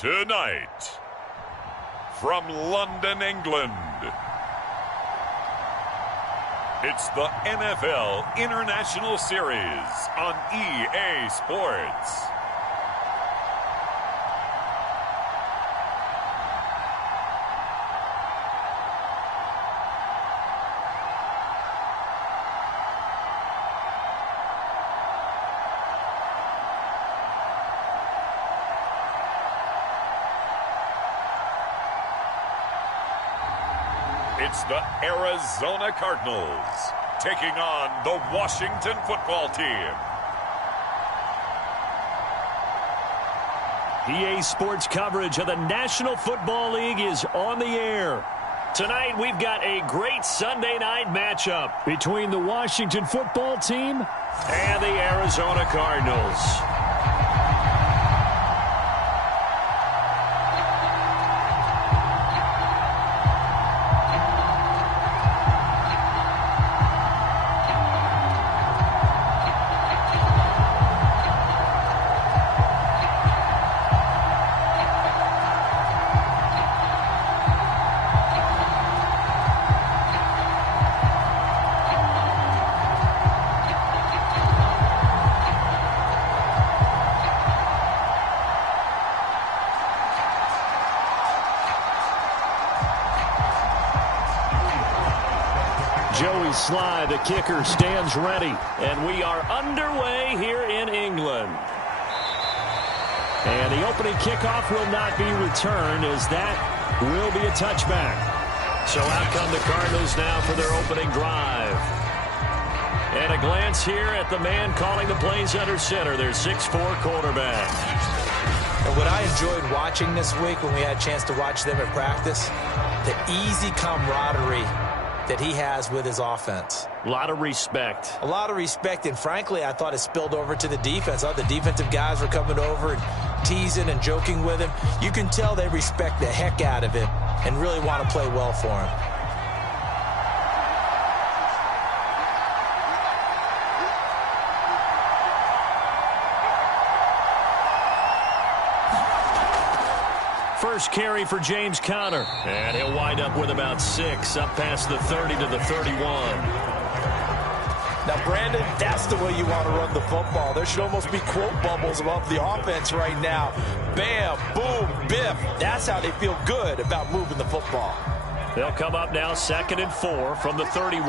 Tonight, from London, England, it's the NFL International Series on EA Sports. It's the Arizona Cardinals taking on the Washington football team. EA Sports coverage of the National Football League is on the air. Tonight, we've got a great Sunday night matchup between the Washington football team and the Arizona Cardinals. Joey Sly, the kicker, stands ready. And we are underway here in England. And the opening kickoff will not be returned, as that will be a touchback. So out come the Cardinals now for their opening drive. And a glance here at the man calling the plays under center, their 6'4" quarterback. And what I enjoyed watching this week when we had a chance to watch them at practice, the easy camaraderie that he has with his offense. A lot of respect. A lot of respect, and frankly, I thought it spilled over to the defense. All the defensive guys were coming over and teasing and joking with him. You can tell they respect the heck out of him and really want to play well for him. First carry for James Conner. And he'll wind up with about 6, up past the 30 to the 31. Now, Brandon, that's the way you want to run the football. There should almost be quote bubbles above the offense right now. Bam, boom, biff. That's how they feel good about moving the football. They'll come up now 2nd and 4 from the 31.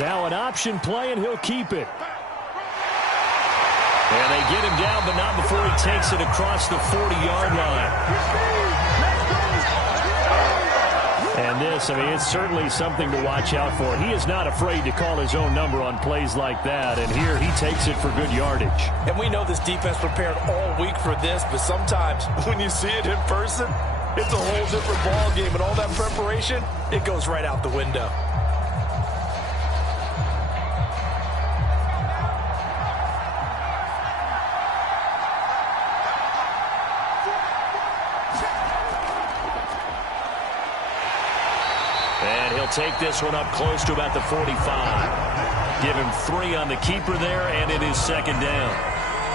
Now an option play, and he'll keep it. And they get him down, but not before he takes it across the 40-yard line. And this, I mean, it's certainly something to watch out for. He is not afraid to call his own number on plays like that, and here he takes it for good yardage. And we know this defense prepared all week for this, but sometimes when you see it in person, it's a whole different ball game, and all that preparation, it goes right out the window. Take this one up close to about the 45. Give him 3 on the keeper there, and it is 2nd down.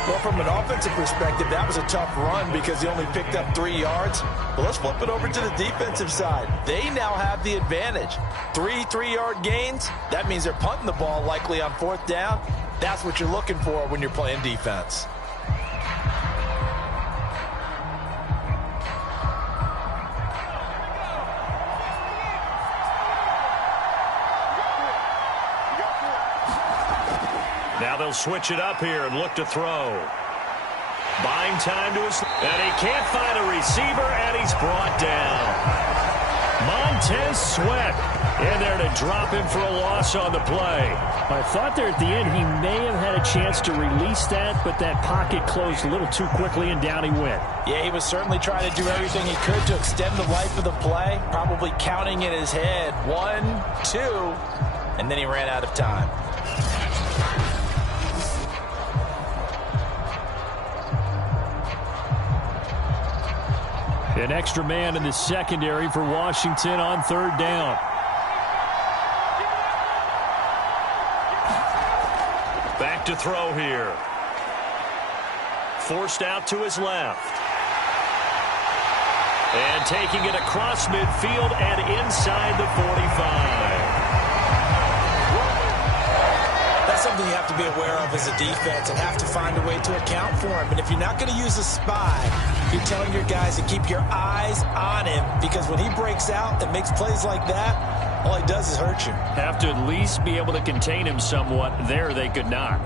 Well, from an offensive perspective, that was a tough run because he only picked up 3 yards. But let's flip it over to the defensive side. They now have the advantage. 3 3-yard gains. That means they're punting the ball likely on 4th down. That's what you're looking for when you're playing defense. Now they'll switch it up here and look to throw. Buying time to his... And he can't find a receiver, and he's brought down. Montez Sweat in there to drop him for a loss on the play. I thought there at the end he may have had a chance to release that, but that pocket closed a little too quickly, and down he went. Yeah, he was certainly trying to do everything he could to extend the life of the play, probably counting in his head 1, 2, and then he ran out of time. An extra man in the secondary for Washington on 3rd down. Back to throw here. Forced out to his left. And taking it across midfield and inside the 45. That's something you have to be aware of as a defense and have to find a way to account for him. And if you're not going to use a spy, you're telling your guys to keep your eyes on him, because when he breaks out and makes plays like that, all he does is hurt you. Have to at least be able to contain him somewhat. There they could not.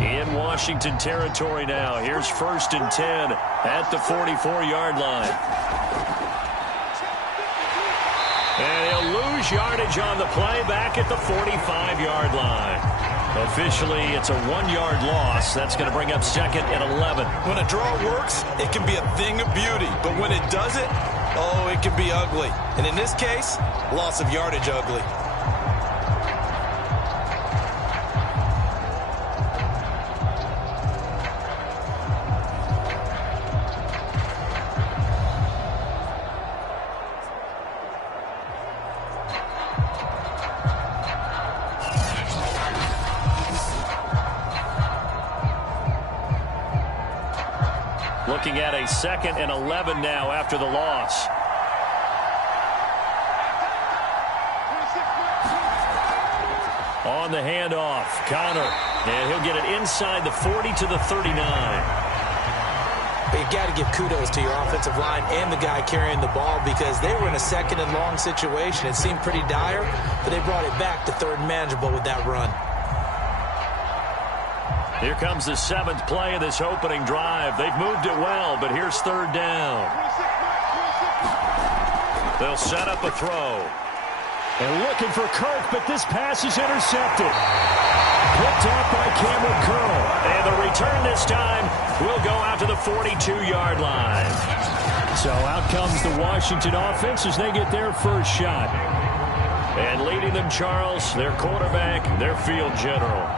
In Washington territory now. Here's 1st and 10 at the 44-yard line. And he'll lose yardage on the play back at the 45-yard line. Officially, it's a 1-yard loss. That's going to bring up 2nd and 11. When a draw works, it can be a thing of beauty. But when it doesn't, oh, it can be ugly. And in this case, loss of yardage ugly. Looking at a 2nd and 11 now after the loss. On the handoff, Connor. And he'll get it inside the 40 to the 39. But you got to give kudos to your offensive line and the guy carrying the ball, because they were in a 2nd and long situation. It seemed pretty dire, but they brought it back to 3rd and manageable with that run. Here comes the 7th play of this opening drive. They've moved it well, but here's 3rd down. They'll set up a throw. And looking for Kirk, but this pass is intercepted. Picked up by Cameron Curl. And the return this time will go out to the 42-yard line. So out comes the Washington offense as they get their first shot. And leading them, Charles, their quarterback, their field general.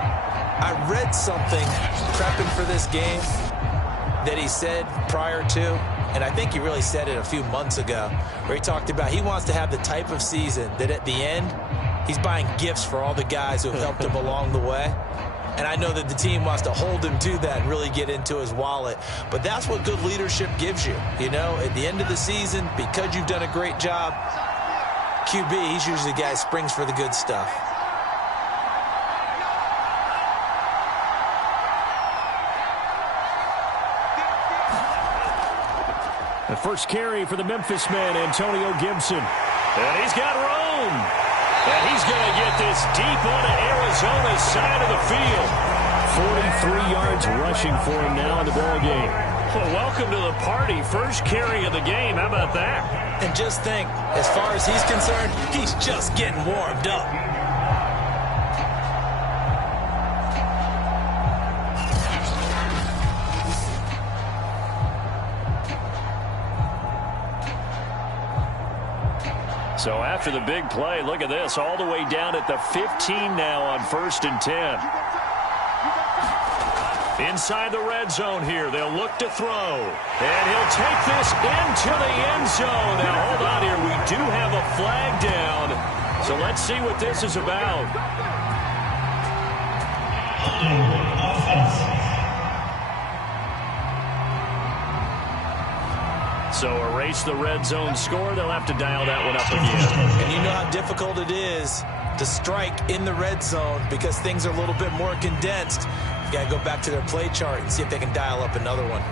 I read something prepping for this game that he said prior to, and I think he really said it a few months ago, where he talked about he wants to have the type of season that at the end, he's buying gifts for all the guys who have helped him along the way. And I know that the team wants to hold him to that and really get into his wallet. But that's what good leadership gives you. You know, at the end of the season, because you've done a great job, QB, he's usually the guy who springs for the good stuff. The first carry for the Memphis man, Antonio Gibson. And he's got room. And he's going to get this deep onto Arizona's side of the field. 43 yards rushing for him now in the ball game. Well, welcome to the party. First carry of the game. How about that? And just think, as far as he's concerned, he's just getting warmed up. So after the big play, look at this, all the way down at the 15 now on 1st and 10. Inside the red zone here, they'll look to throw. And he'll take this into the end zone. Now, hold on here, we do have a flag down. So let's see what this is about. So erase the red zone score. They'll have to dial that one up again. And you know how difficult it is to strike in the red zone because things are a little bit more condensed. You got to go back to their play chart and see if they can dial up another one.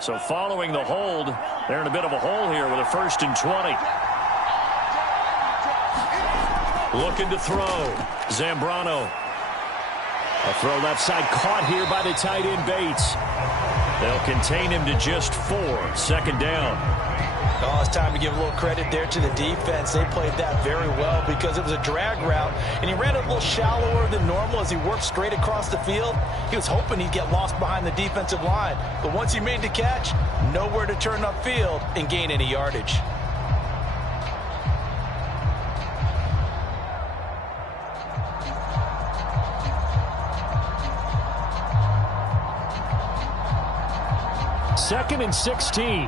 So following the hold, they're in a bit of a hole here with a 1st and 20. Looking to throw. Zambrano. A throw left side caught here by the tight end Bates. They'll contain him to just 4. 2nd down. Oh, it's time to give a little credit there to the defense. They played that very well because it was a drag route, and he ran it a little shallower than normal as he worked straight across the field. He was hoping he'd get lost behind the defensive line, but once he made the catch, nowhere to turn upfield and gain any yardage. 2nd and 16.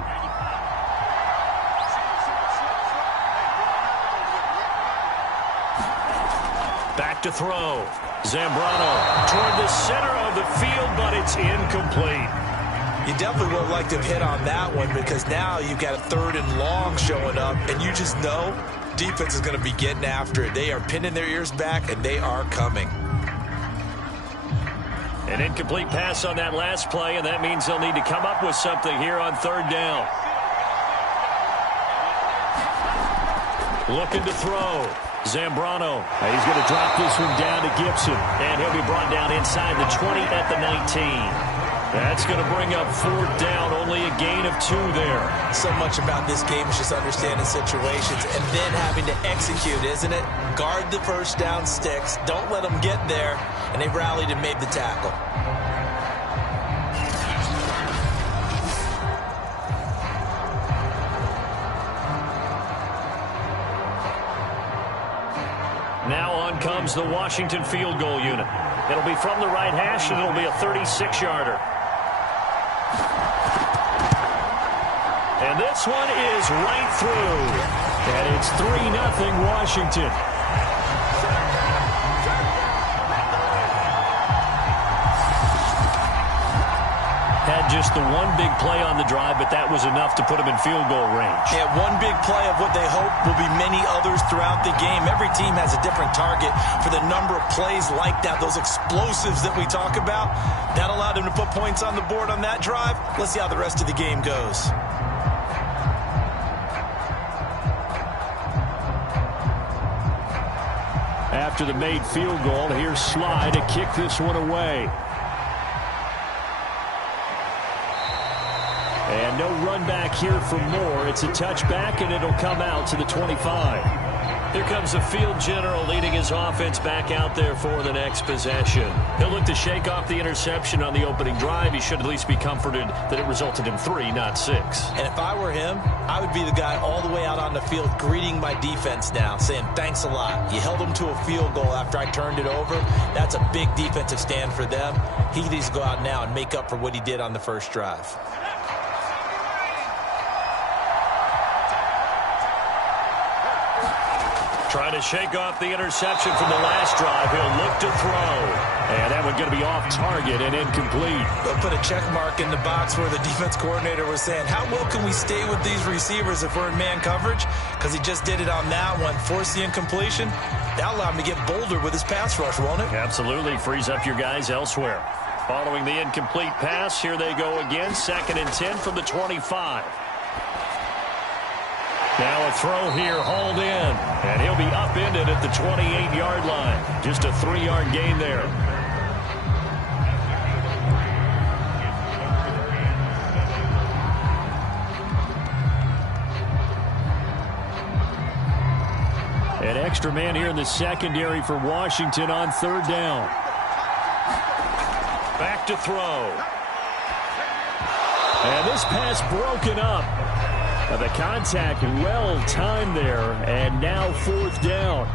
Back to throw. Zambrano toward the center of the field, but it's incomplete. You definitely would have liked to have hit on that one because now you've got a 3rd and long showing up, and you just know defense is going to be getting after it. They are pinning their ears back, and they are coming. An incomplete pass on that last play, and that means they'll need to come up with something here on 3rd down. Looking to throw. Zambrano. He's going to drop this one down to Gibson. And he'll be brought down inside the 20 at the 19. That's going to bring up 4th down. Only a gain of 2 there. So much about this game is just understanding situations and then having to execute, isn't it? Guard the first down sticks. Don't let them get there. And they rallied and made the tackle. Now on comes the Washington field goal unit. It'll be from the right hash, and it'll be a 36-yarder. And this one is right through. And it's 3-0 Washington. Had just the one big play on the drive, but that was enough to put him in field goal range. Yeah, one big play of what they hope will be many others throughout the game. Every team has a different target for the number of plays like that, those explosives that we talk about. That allowed him to put points on the board on that drive. Let's see how the rest of the game goes. After the made field goal, here's Sly to kick this one away. And no run back here for Moore. It's a touchback, and it'll come out to the 25. Here comes the field general leading his offense back out there for the next possession. He'll look to shake off the interception on the opening drive. He should at least be comforted that it resulted in 3, not 6. And if I were him, I would be the guy all the way out on the field greeting my defense now, saying thanks a lot. You held them to a field goal after I turned it over. That's a big defensive stand for them. He needs to go out now and make up for what he did on the first drive. Trying to shake off the interception from the last drive. He'll look to throw. And that one going to be off target and incomplete. They'll put a check mark in the box where the defense coordinator was saying, how well can we stay with these receivers if we're in man coverage? Because he just did it on that one. Force the incompletion. That'll allow him to get bolder with his pass rush, won't it? Absolutely. Frees up your guys elsewhere. Following the incomplete pass, here they go again. 2nd and 10 from the 25. Now a throw here, hauled in, and he'll be upended at the 28-yard line. Just a 3-yard gain there. An extra man here in the secondary for Washington on 3rd down. Back to throw. And this pass broken up. The contact well timed there, and now 4th down.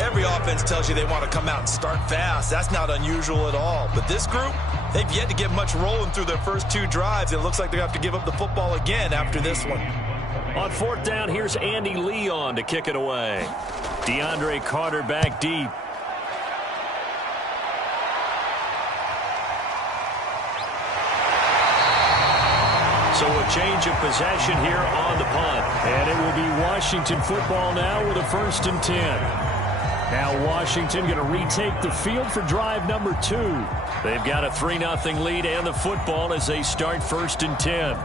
Every offense tells you they want to come out and start fast. That's not unusual at all. But this group, they've yet to get much rolling through their first 2 drives. It looks like they're going to have to give up the football again after this one. On 4th down, here's Andy Leon to kick it away. DeAndre Carter back deep. So a change of possession here on the punt. And it will be Washington football now with a 1st and 10. Now Washington going to retake the field for drive number 2. They've got a 3-0 lead and the football as they start 1st and 10.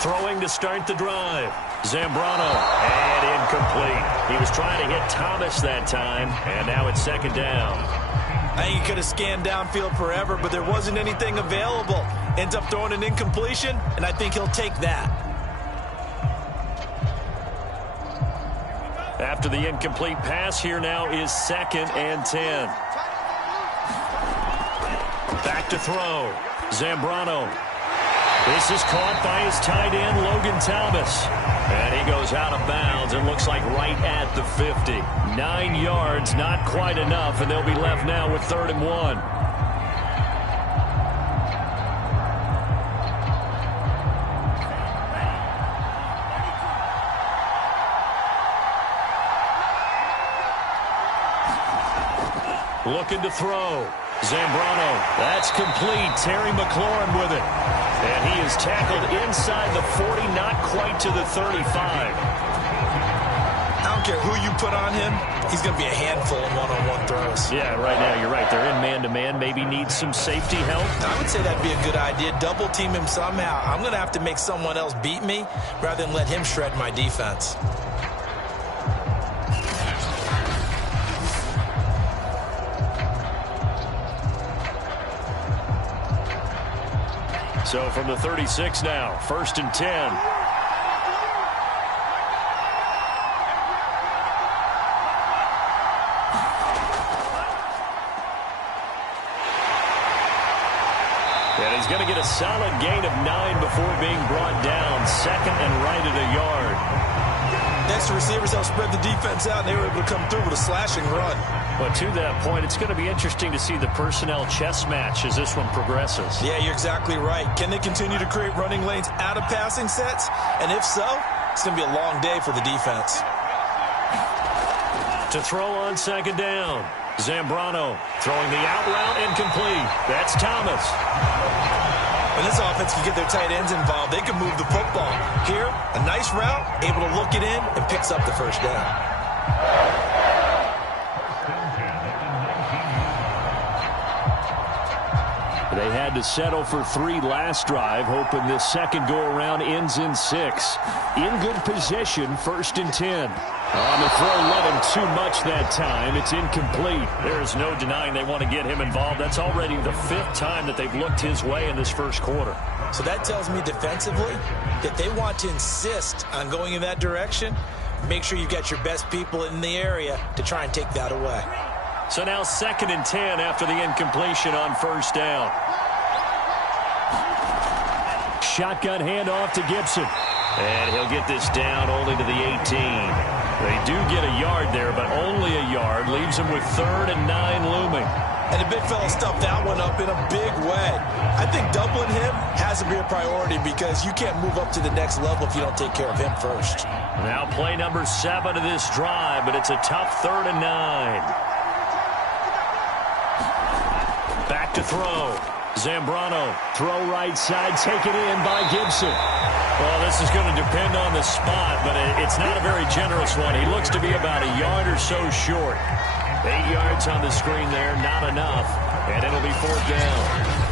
Throwing to start the drive. Zambrano, and incomplete. He was trying to hit Thomas that time, and now it's 2nd down. I think he could have scanned downfield forever, but there wasn't anything available. Ends up throwing an incompletion, and I think he'll take that. After the incomplete pass, here now is 2nd and 10. Back to throw. Zambrano. This is caught by his tight end, Logan Thomas. And he goes out of bounds and looks like right at the 50. 9 yards, not quite enough, and they'll be left now with 3rd and 1. Looking to throw. Zambrano. That's complete. Terry McLaurin with it. And he is tackled inside the 40, not quite to the 35. I don't care who you put on him. He's going to be a handful in one-on-one throws. Yeah, right now you're right. They're in man-to-man. Maybe needs some safety help. I would say that'd be a good idea. Double team him somehow. I'm going to have to make someone else beat me rather than let him shred my defense. So from the 36 now, 1st and 10. And he's going to get a solid gain of 9 before being brought down. 2nd and right at a yard. Next, the receivers helped spread the defense out, and they were able to come through with a slashing run. But to that point, it's going to be interesting to see the personnel chess match as this one progresses. Yeah, you're exactly right. Can they continue to create running lanes out of passing sets? And if so, it's going to be a long day for the defense. To throw on 2nd down. Zambrano throwing the out route incomplete. That's Thomas. When this offense can get their tight ends involved, they can move the football. Here, a nice route, able to look it in, and picks up the 1st down. They had to settle for 3 last drive, hoping this second go-around ends in 6. In good position, 1st and 10. On the throw, let him too much that time. It's incomplete. There is no denying they want to get him involved. That's already the 5th time that they've looked his way in this first quarter. So that tells me defensively that they want to insist on going in that direction. Make sure you've got your best people in the area to try and take that away. So now 2nd and 10 after the incompletion on 1st down. Shotgun handoff to Gibson. And he'll get this down only to the 18. They do get a yard there, but only a yard. Leaves him with 3rd and 9 looming. And the big fella stuffed that one up in a big way. I think doubling him has to be a priority because you can't move up to the next level if you don't take care of him first. Now play number 7 of this drive, but it's a tough 3rd and 9. Back to throw. Zambrano. Throw right side, taken in by Gibson. Well, this is going to depend on the spot, but it's not a very generous one. He looks to be about a yard or so short. 8 yards on the screen there, not enough. And it'll be 4th down.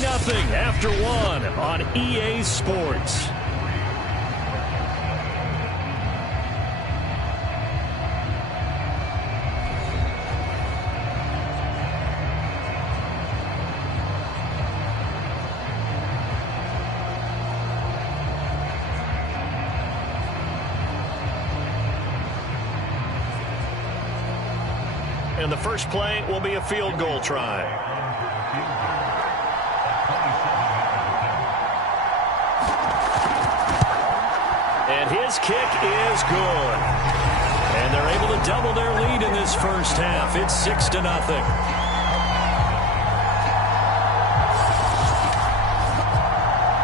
Nothing after 1 on EA Sports. And the first play will be a field goal try. And his kick is good. And they're able to double their lead in this first half. It's 6-0.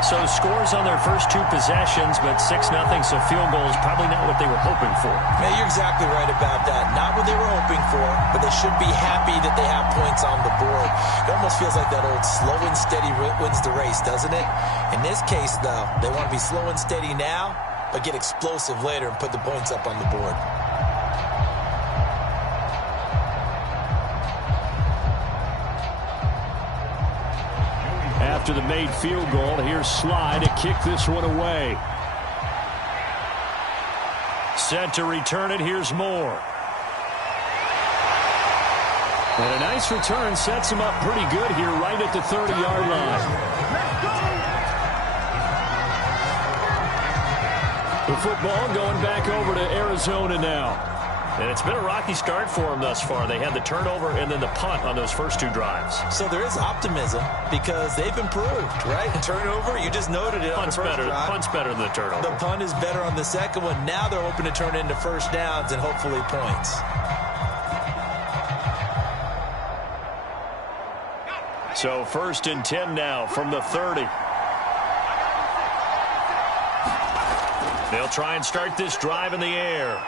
So scores on their first 2 possessions, but 6-0, so field goal is probably not what they were hoping for. Yeah, you're exactly right about that. Not what they were hoping for, but they should be happy that they have points on the board. It almost feels like that old slow and steady wins the race, doesn't it? In this case, though, they want to be slow and steady now, but get explosive later and put the points up on the board. After the made field goal, here's Sly to kick this one away. Set to return it, here's Moore. And a nice return sets him up pretty good here right at the 30-yard line. The football going back over to Arizona now. And it's been a rocky start for them thus far. They had the turnover and then the punt on those first two drives. So there is optimism because they've improved, right? The turnover, you just noted it on the first drive. Punt's better than the turnover. The punt is better on the second one. Now they're hoping to turn it into first downs and hopefully points. So 1st and 10 now from the 30. They'll try and start this drive in the air.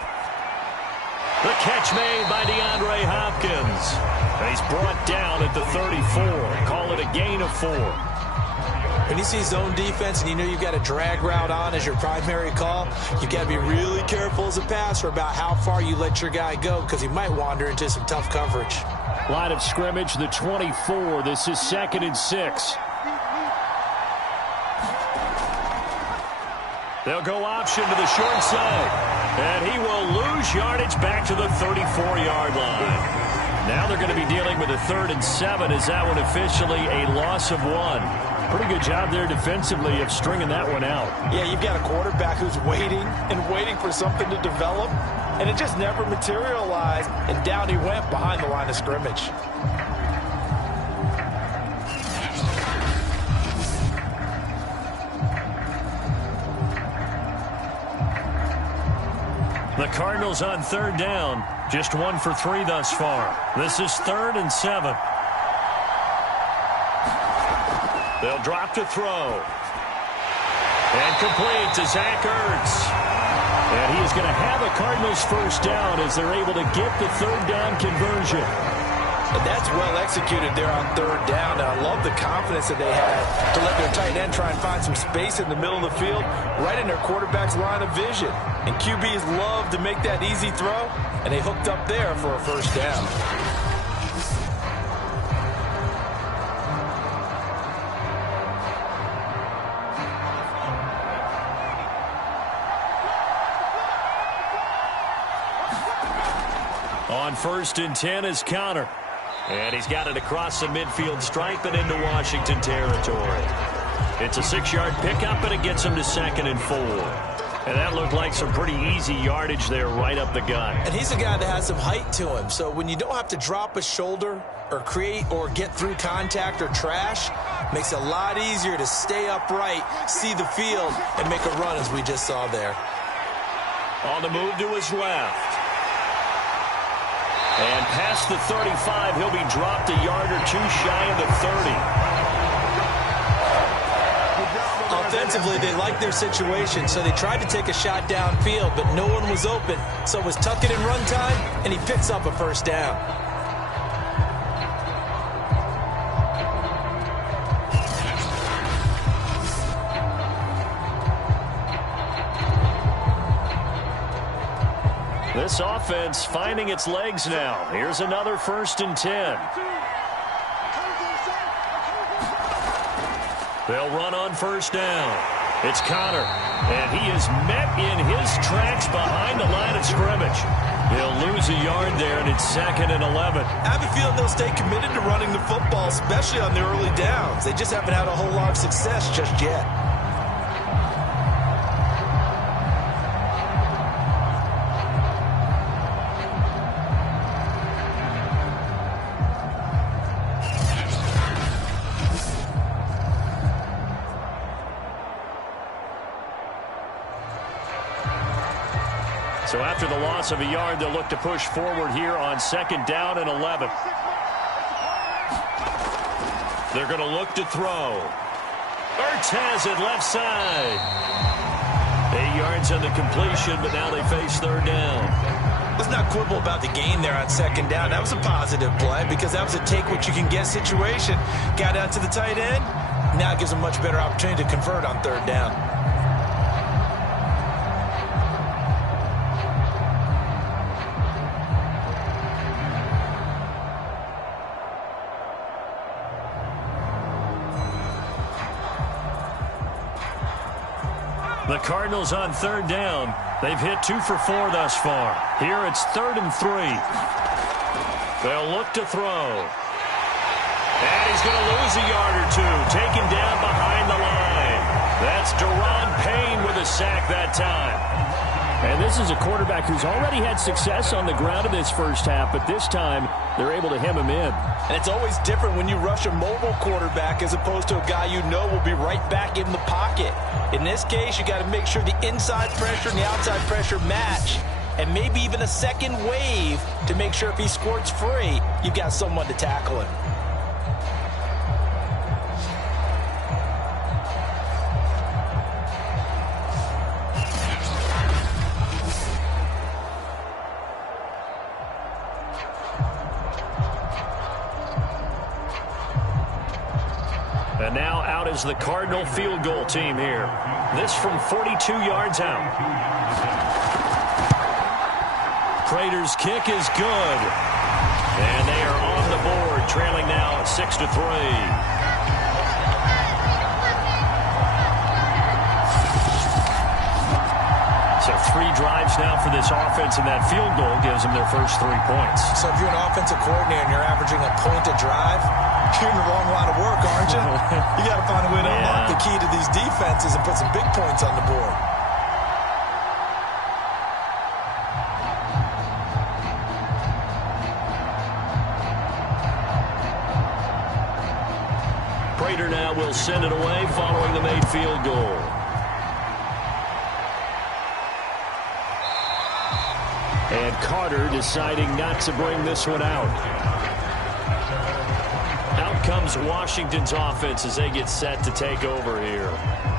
The catch made by DeAndre Hopkins. And he's brought down at the 34. Call it a gain of 4. When you see zone defense and you know you've got a drag route on as your primary call, you've got to be really careful as a passer about how far you let your guy go because he might wander into some tough coverage. Line of scrimmage, the 24. This is 2nd and 6. They'll go option to the short side. And he will lose yardage back to the 34-yard line. Now they're going to be dealing with a 3rd and 7. Is that one officially a loss of 1? Pretty good job there defensively of stringing that one out. Yeah, you've got a quarterback who's waiting and waiting for something to develop, and it just never materialized, and down he went behind the line of scrimmage. The Cardinals on 3rd down. Just 1 for 3 thus far. This is 3rd and 7. They'll drop to throw. And complete to Zach Ertz. And he is going to have a Cardinals first down as they're able to get the 3rd down conversion. And that's well executed there on 3rd down. And I love the confidence that they had to let their tight end try and find some space in the middle of the field, right in their quarterback's line of vision. And QBs love to make that easy throw, and they hooked up there for a first down. On 1st and 10 is Connor. And he's got it across the midfield stripe and into Washington territory. It's a 6-yard pickup, and it gets him to 2nd and 4. And that looked like some pretty easy yardage there right up the gut. And he's a guy that has some height to him. So when you don't have to drop a shoulder or create or get through contact or trash, makes it a lot easier to stay upright, see the field, and make a run as we just saw there. On the move to his left. And past the 35, he'll be dropped a yard or 2 shy of the 30. Offensively, they liked their situation, so they tried to take a shot downfield, but no one was open. So it was tuck it and run time, and he picks up a first down. This offense finding its legs now. Here's another 1st and 10. They'll run on 1st down. It's Connor, and he is met in his tracks behind the line of scrimmage. He'll lose a yard there, and it's 2nd and 11. I have a feeling they'll stay committed to running the football, especially on the early downs. They just haven't had a whole lot of success just yet. So after the loss of a yard, they'll look to push forward here on 2nd down and 11. They're going to look to throw. Ertz has it left side. 8 yards on the completion, but now they face 3rd down. Let's not quibble about the gain there on 2nd down. That was a positive play because that was a take-what-you-can-get situation. Got out to the tight end. Now it gives them a much better opportunity to convert on 3rd down. The Cardinals on 3rd down. They've hit 2 for 4 thus far. Here it's 3rd and 3. They'll look to throw. And he's going to lose a yard or two. Taken down behind the line. That's Deron Payne with a sack that time. And this is a quarterback who's already had success on the ground in this first half, but this time they're able to hem him in. And it's always different when you rush a mobile quarterback as opposed to a guy you know will be right back in the pocket. In this case, you got to make sure the inside pressure and the outside pressure match, and maybe even a second wave to make sure if he squirts free, you've got someone to tackle him. And now out is the Cardinal field goal team here. This from 42 yards out. Prater's kick is good. And they are on the board, trailing now 6-3. So 3 drives now for this offense, and that field goal gives them their first 3 points. So if you're an offensive coordinator and you're averaging a point a drive, you're in the wrong line of work, aren't you? You got to find a way to unlock the key to these defenses and put some big points on the board. Prater now will send it away following the made field goal. And Carter deciding not to bring this one out. Out comes Washington's offense as they get set to take over here.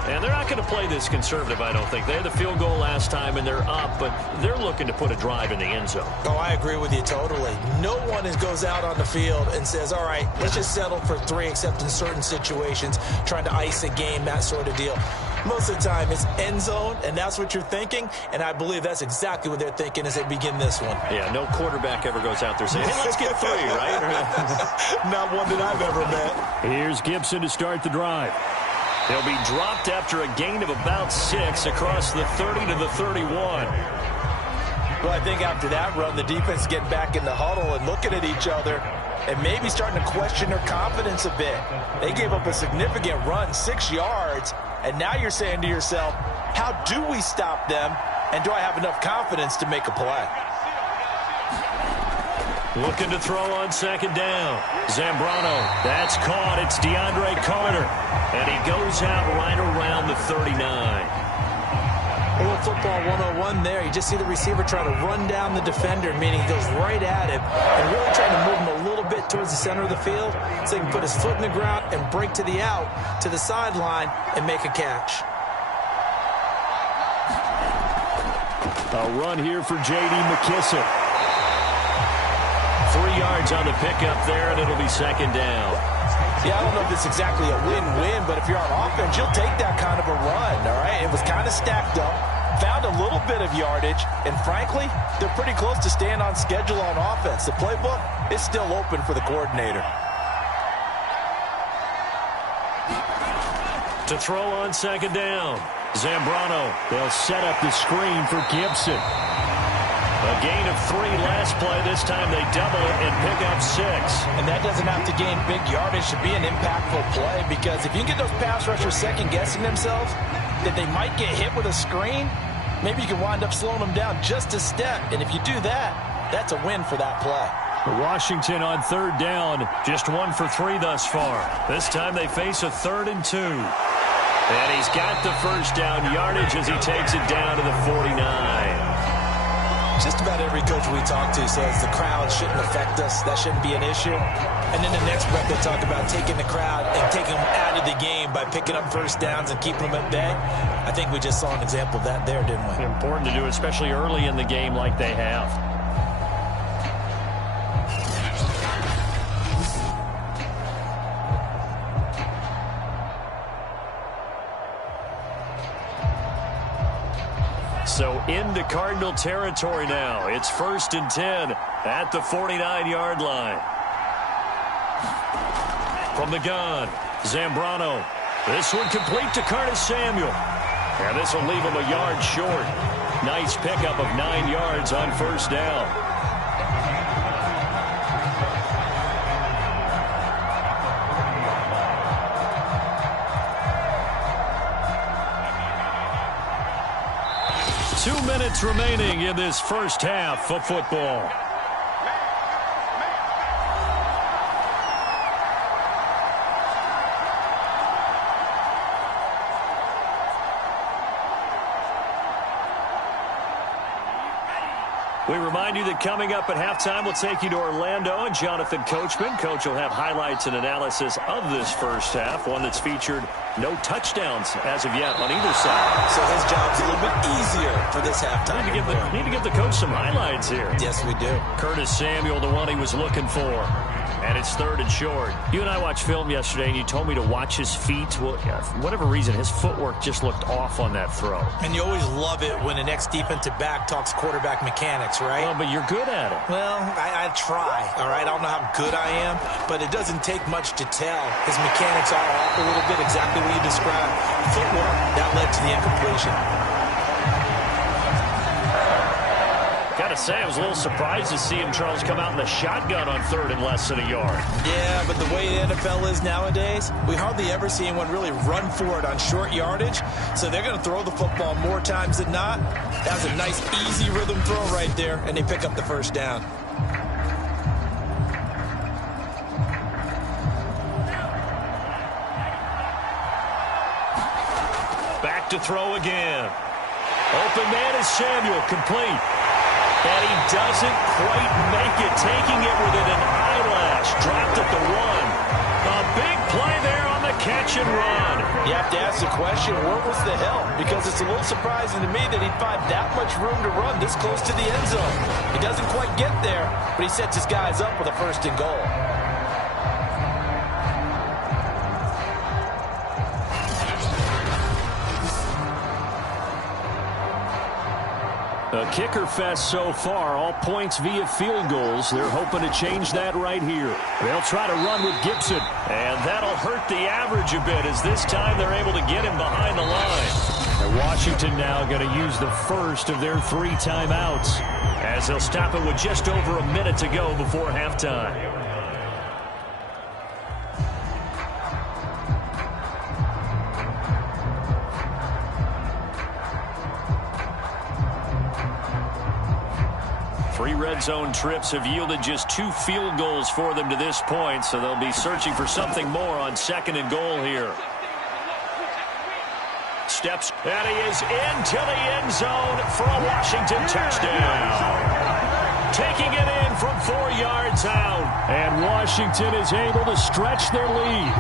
And they're not going to play this conservative, I don't think. They had the field goal last time, and they're up, but they're looking to put a drive in the end zone. Oh, I agree with you totally. No one goes out on the field and says, all right, let's just settle for 3, except in certain situations, trying to ice a game, that sort of deal. Most of the time, it's end zone, and that's what you're thinking, and I believe that's exactly what they're thinking as they begin this one. Yeah, no quarterback ever goes out there saying, hey, let's get 3, right? Not one that I've ever met. Here's Gibson to start the drive. They'll be dropped after a gain of about 6 across the 30 to the 31. Well, I think after that run, the defense getting back in the huddle and looking at each other and maybe starting to question their confidence a bit. They gave up a significant run, 6 yards, and now you're saying to yourself, how do we stop them, and do I have enough confidence to make a play? Looking to throw on second down. Zambrano, that's caught. It's DeAndre Carter. And he goes out right around the 39. A little football 101 there. You just see the receiver try to run down the defender, meaning he goes right at him and really trying to move him a little bit towards the center of the field so he can put his foot in the ground and break to the out, to the sideline, and make a catch. A run here for J.D. McKissick. 3 yards on the pickup there, and it'll be second down. Yeah, I don't know if it's exactly a win-win, but if you're on offense, you'll take that kind of a run, all right? It was kind of stacked up, found a little bit of yardage, and frankly, they're pretty close to staying on schedule on offense. The playbook is still open for the coordinator. To throw on second down, Zambrano. They'll set up the screen for Gibson. A gain of 3 last play. This time they double it and pick up 6. And that doesn't have to gain big yardage to be an impactful play, because if you can get those pass rushers second-guessing themselves that they might get hit with a screen, maybe you can wind up slowing them down just a step. And if you do that, that's a win for that play. Washington on third down, just 1 for 3 thus far. This time they face a 3rd and 2. And he's got the first down yardage as he takes it down to the 49. Just about every coach we talk to says the crowd shouldn't affect us. That shouldn't be an issue. And then the next breath they talk about taking the crowd and taking them out of the game by picking up first downs and keeping them at bay. I think we just saw an example of that there, didn't we? Important to do, especially early in the game like they have. So into Cardinal territory now. It's 1st and 10 at the 49-yard line. From the gun, Zambrano. This one complete to Curtis Samuel. And this will leave him a yard short. Nice pickup of 9 yards on first down. 2 minutes remaining in this first half of football. We remind you that coming up at halftime, we'll take you to Orlando and Jonathan Coachman. Coach will have highlights and analysis of this first half, one that's featured no touchdowns as of yet on either side. So his job's a little bit easier for this halftime. Need to give the coach some highlights here. Yes, we do. Curtis Samuel, the one he was looking for. And it's 3rd and short. You and I watched film yesterday, and you told me to watch his feet. Well, yeah, for whatever reason, his footwork just looked off on that throw. And you always love it when the next defensive back talks quarterback mechanics, right? Well, but you're good at it. Well, I try, all right? I don't know how good I am, but it doesn't take much to tell. His mechanics are off a little bit, exactly what you described. Footwork, that led to the incompletion. Gotta say, I was a little surprised to see him, Charles, come out in the shotgun on 3rd and less than a yard. Yeah, but the way the NFL is nowadays, we hardly ever see anyone really run for it on short yardage. So they're going to throw the football more times than not. That was a nice, easy rhythm throw right there, and they pick up the first down. Back to throw again. Open man is Samuel, complete. And he doesn't quite make it, taking it within an eyelash. Dropped at the 1. A big play there on the catch and run. You have to ask the question, where was the help? Because it's a little surprising to me that he'd find that much room to run this close to the end zone. He doesn't quite get there, but he sets his guys up with a 1st and goal. A kicker fest so far, all points via field goals. They're hoping to change that right here. They'll try to run with Gibson, and that'll hurt the average a bit as this time they're able to get him behind the line. And Washington now going to use the first of their 3 timeouts as they'll stop it with just over a minute to go before halftime. Three red zone trips have yielded just 2 field goals for them to this point, so they'll be searching for something more on 2nd and goal here. Steps, and he is into the end zone for a Washington touchdown. Taking it in from 4 yards out, and Washington is able to stretch their lead.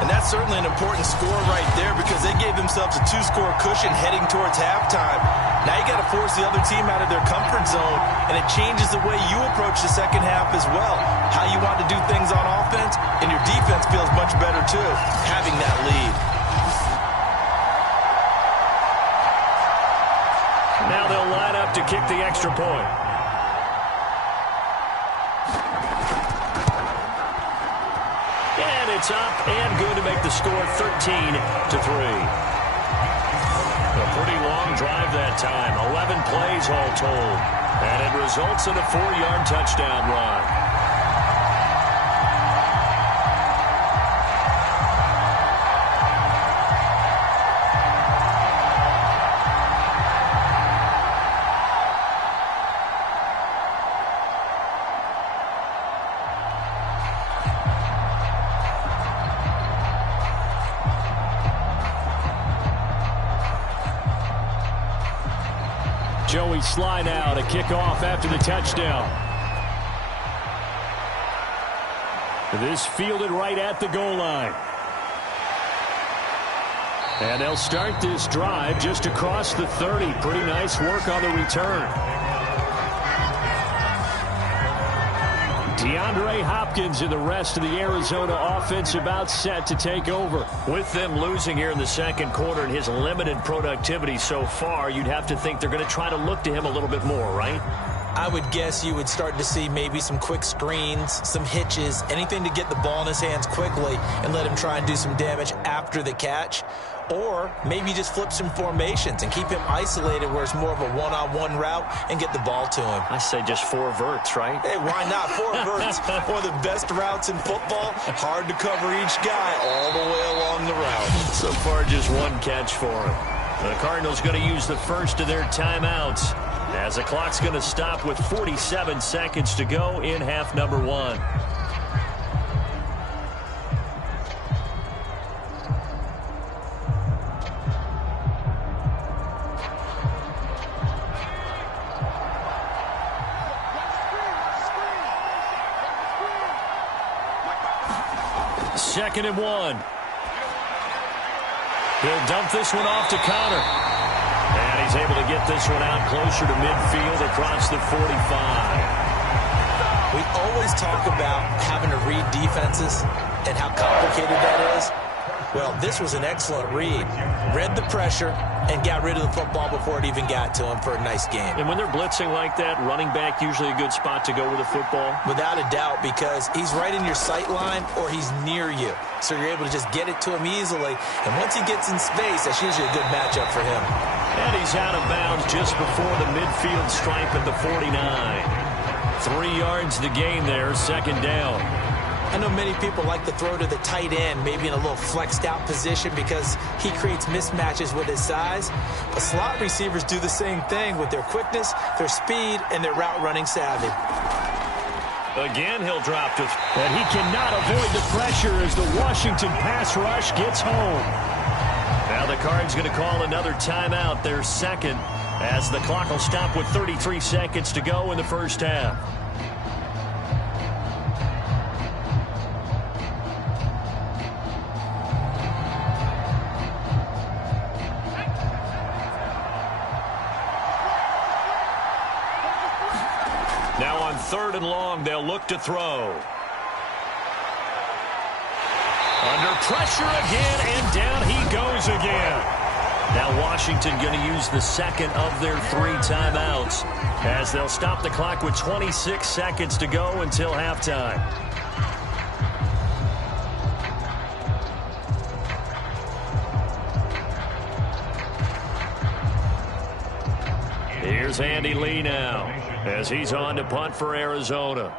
And that's certainly an important score right there because they gave themselves a 2-score cushion heading towards halftime. Now you got to force the other team out of their comfort zone, and it changes the way you approach the second half as well. How you want to do things on offense, and your defense feels much better too, having that lead. Now they'll line up to kick the extra point. And it's up and good to make the score 13-3. A pretty long drive that time, 11 plays all told. And it results in a 4-yard touchdown run. Joey Sly now to kick off after the touchdown. This fielded right at the goal line. And they'll start this drive just across the 30. Pretty nice work on the return. DeAndre Hopkins and the rest of the Arizona offense about set to take over. With them losing here in the second quarter and his limited productivity so far, you'd have to think they're going to try to look to him a little bit more, right? I would guess you would start to see maybe some quick screens, some hitches, anything to get the ball in his hands quickly and let him try and do some damage after the catch. Or maybe just flip some formations and keep him isolated where it's more of a one-on-one route and get the ball to him. I say just 4 verts, right? Hey, why not? 4 verts, one of the best routes in football. Hard to cover each guy all the way along the route. So far, just 1 catch for him. The Cardinals going to use the first of their timeouts as the clock's going to stop with 47 seconds to go in half number one. Second and 1. He'll dump this one off to Connor. And he's able to get this one out closer to midfield across the 45. We always talk about having to read defenses and how complicated that is. Well, this was an excellent read. Read the pressure and got rid of the football before it even got to him for a nice game. And when they're blitzing like that, running back usually a good spot to go with the football? Without a doubt, because he's right in your sight line or he's near you. So you're able to just get it to him easily. And once he gets in space, that's usually a good matchup for him. And he's out of bounds just before the midfield stripe at the 49. 3 yards the gain there, second down. I know many people like to throw to the tight end, maybe in a little flexed out position because he creates mismatches with his size. But slot receivers do the same thing with their quickness, their speed, and their route running savvy. Again, he'll drop it. And he cannot avoid the pressure as the Washington pass rush gets home. Now the Cards going to call another timeout, their second, as the clock will stop with 33 seconds to go in the first half. Now on 3rd and long, they'll look to throw. Under pressure again, and down he goes again. Now Washington going to use the second of their 3 timeouts as they'll stop the clock with 26 seconds to go until halftime. Here's Andy Lee now as he's on to punt for Arizona.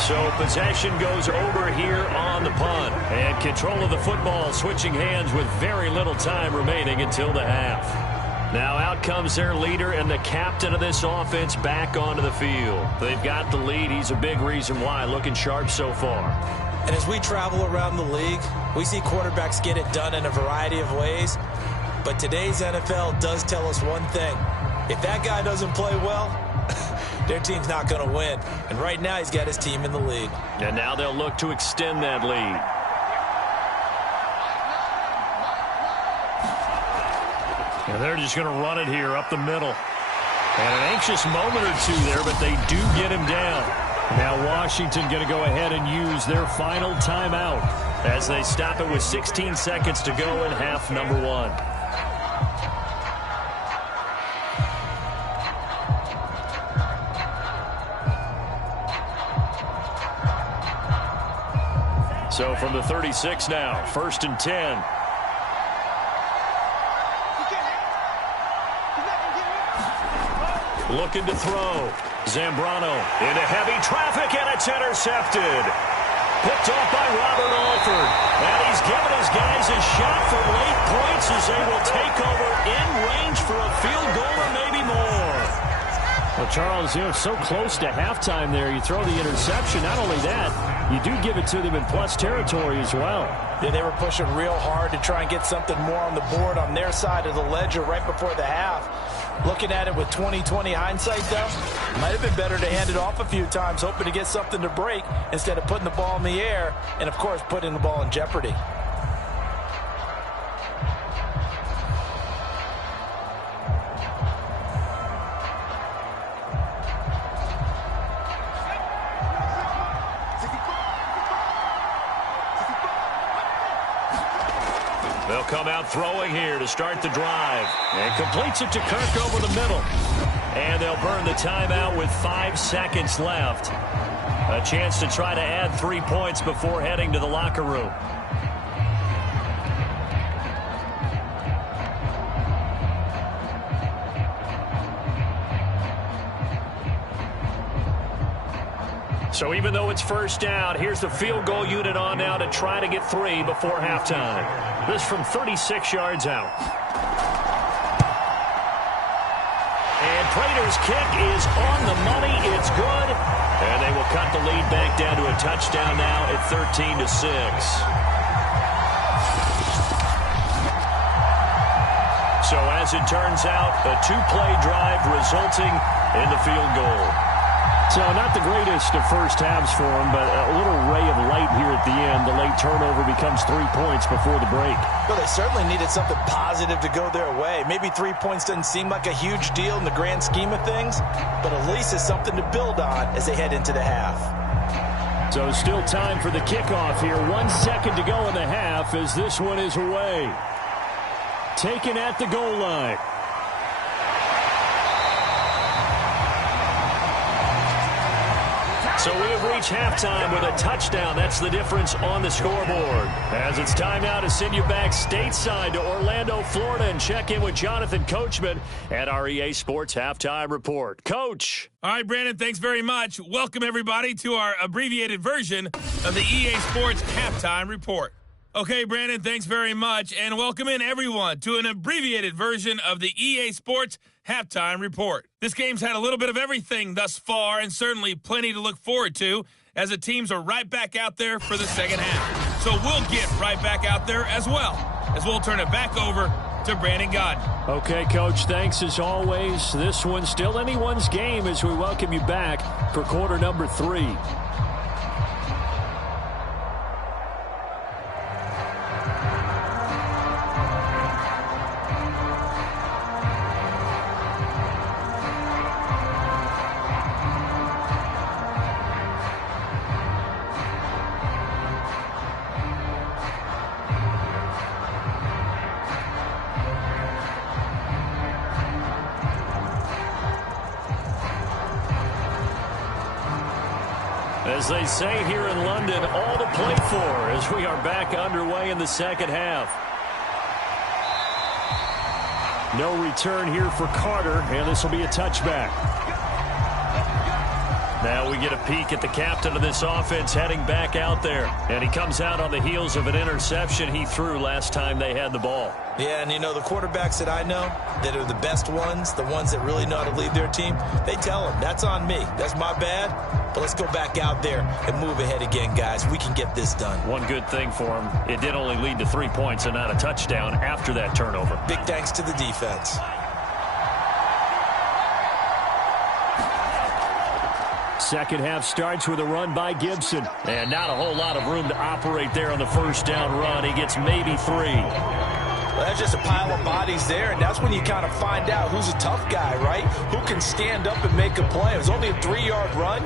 So possession goes over here on the punt. And control of the football switching hands with very little time remaining until the half. Now out comes their leader and the captain of this offense back onto the field. They've got the lead. He's a big reason why, looking sharp so far. And as we travel around the league, we see quarterbacks get it done in a variety of ways. But today's NFL does tell us one thing. If that guy doesn't play well, their team's not going to win. And right now, he's got his team in the lead. And now they'll look to extend that lead. And they're just going to run it here up the middle. And an anxious moment or two there, but they do get him down. Now Washington going to go ahead and use their final timeout as they stop it with 16 seconds to go in half number 1. So from the 36 now, 1st and 10. Looking to throw. Zambrano into heavy traffic, and it's intercepted. Picked off by Robert Alford. And he's given his guys a shot for late points as they will take over in range for a field goal or maybe more. Well, Charles, you know, so close to halftime there. You throw the interception. Not only that, you do give it to them in plus territory as well. Yeah, they were pushing real hard to try and get something more on the board on their side of the ledger right before the half. Looking at it with 20/20 hindsight, though, might have been better to hand it off a few times, hoping to get something to break instead of putting the ball in the air and, of course, putting the ball in jeopardy. They'll come out throwing here to start the drive. And completes it to Kirk over the middle. And they'll burn the timeout with 5 seconds left. A chance to try to add 3 points before heading to the locker room. So even though it's first down, here's the field goal unit on now to try to get 3 before halftime. This from 36 yards out. And Prater's kick is on the money. It's good. And they will cut the lead back down to a touchdown now at 13-6. So as it turns out, a 2-play drive resulting in the field goal. So not the greatest of first halves for him, but a little ray of light here at the end. The late turnover becomes 3 points before the break. Well, they certainly needed something positive to go their way. Maybe 3 points doesn't seem like a huge deal in the grand scheme of things, but at least it's something to build on as they head into the half. So still time for the kickoff here. 1 second to go in the half as this one is away. Taken at the goal line. So we have reached halftime with a touchdown. That's the difference on the scoreboard. As it's time now to send you back stateside to Orlando, Florida, and check in with Jonathan Coachman at our EA Sports Halftime Report. Coach. All right, Brandon, thanks very much. Welcome, everybody, to our abbreviated version of the EA Sports Halftime Report. Okay, Brandon, thanks very much, and welcome in everyone to an abbreviated version of the EA Sports Halftime Report. This game's had a little bit of everything thus far, and certainly plenty to look forward to, as the teams are right back out there for the second half. So we'll get right back out there as well, as we'll turn it back over to Brandon Godden. Okay, Coach, thanks as always. This one's still anyone's game as we welcome you back for quarter number 3. As they say here in London, all to play for as we are back underway in the second half. No return here for Carter, and this will be a touchback. Now we get a peek at the captain of this offense heading back out there. And he comes out on the heels of an interception he threw last time they had the ball. Yeah, and you know, the quarterbacks that I know that are the best ones, the ones that really know how to lead their team, they tell them, that's on me. That's my bad. But let's go back out there and move ahead again, guys. We can get this done. One good thing for him, it did only lead to 3 points and not a touchdown after that turnover. Big thanks to the defense. Second half starts with a run by Gibson. And not a whole lot of room to operate there on the first down run. He gets maybe 3. Well, that's just a pile of bodies there, and that's when you kind of find out who's a tough guy, right? Who can stand up and make a play. It was only a 3-yard run,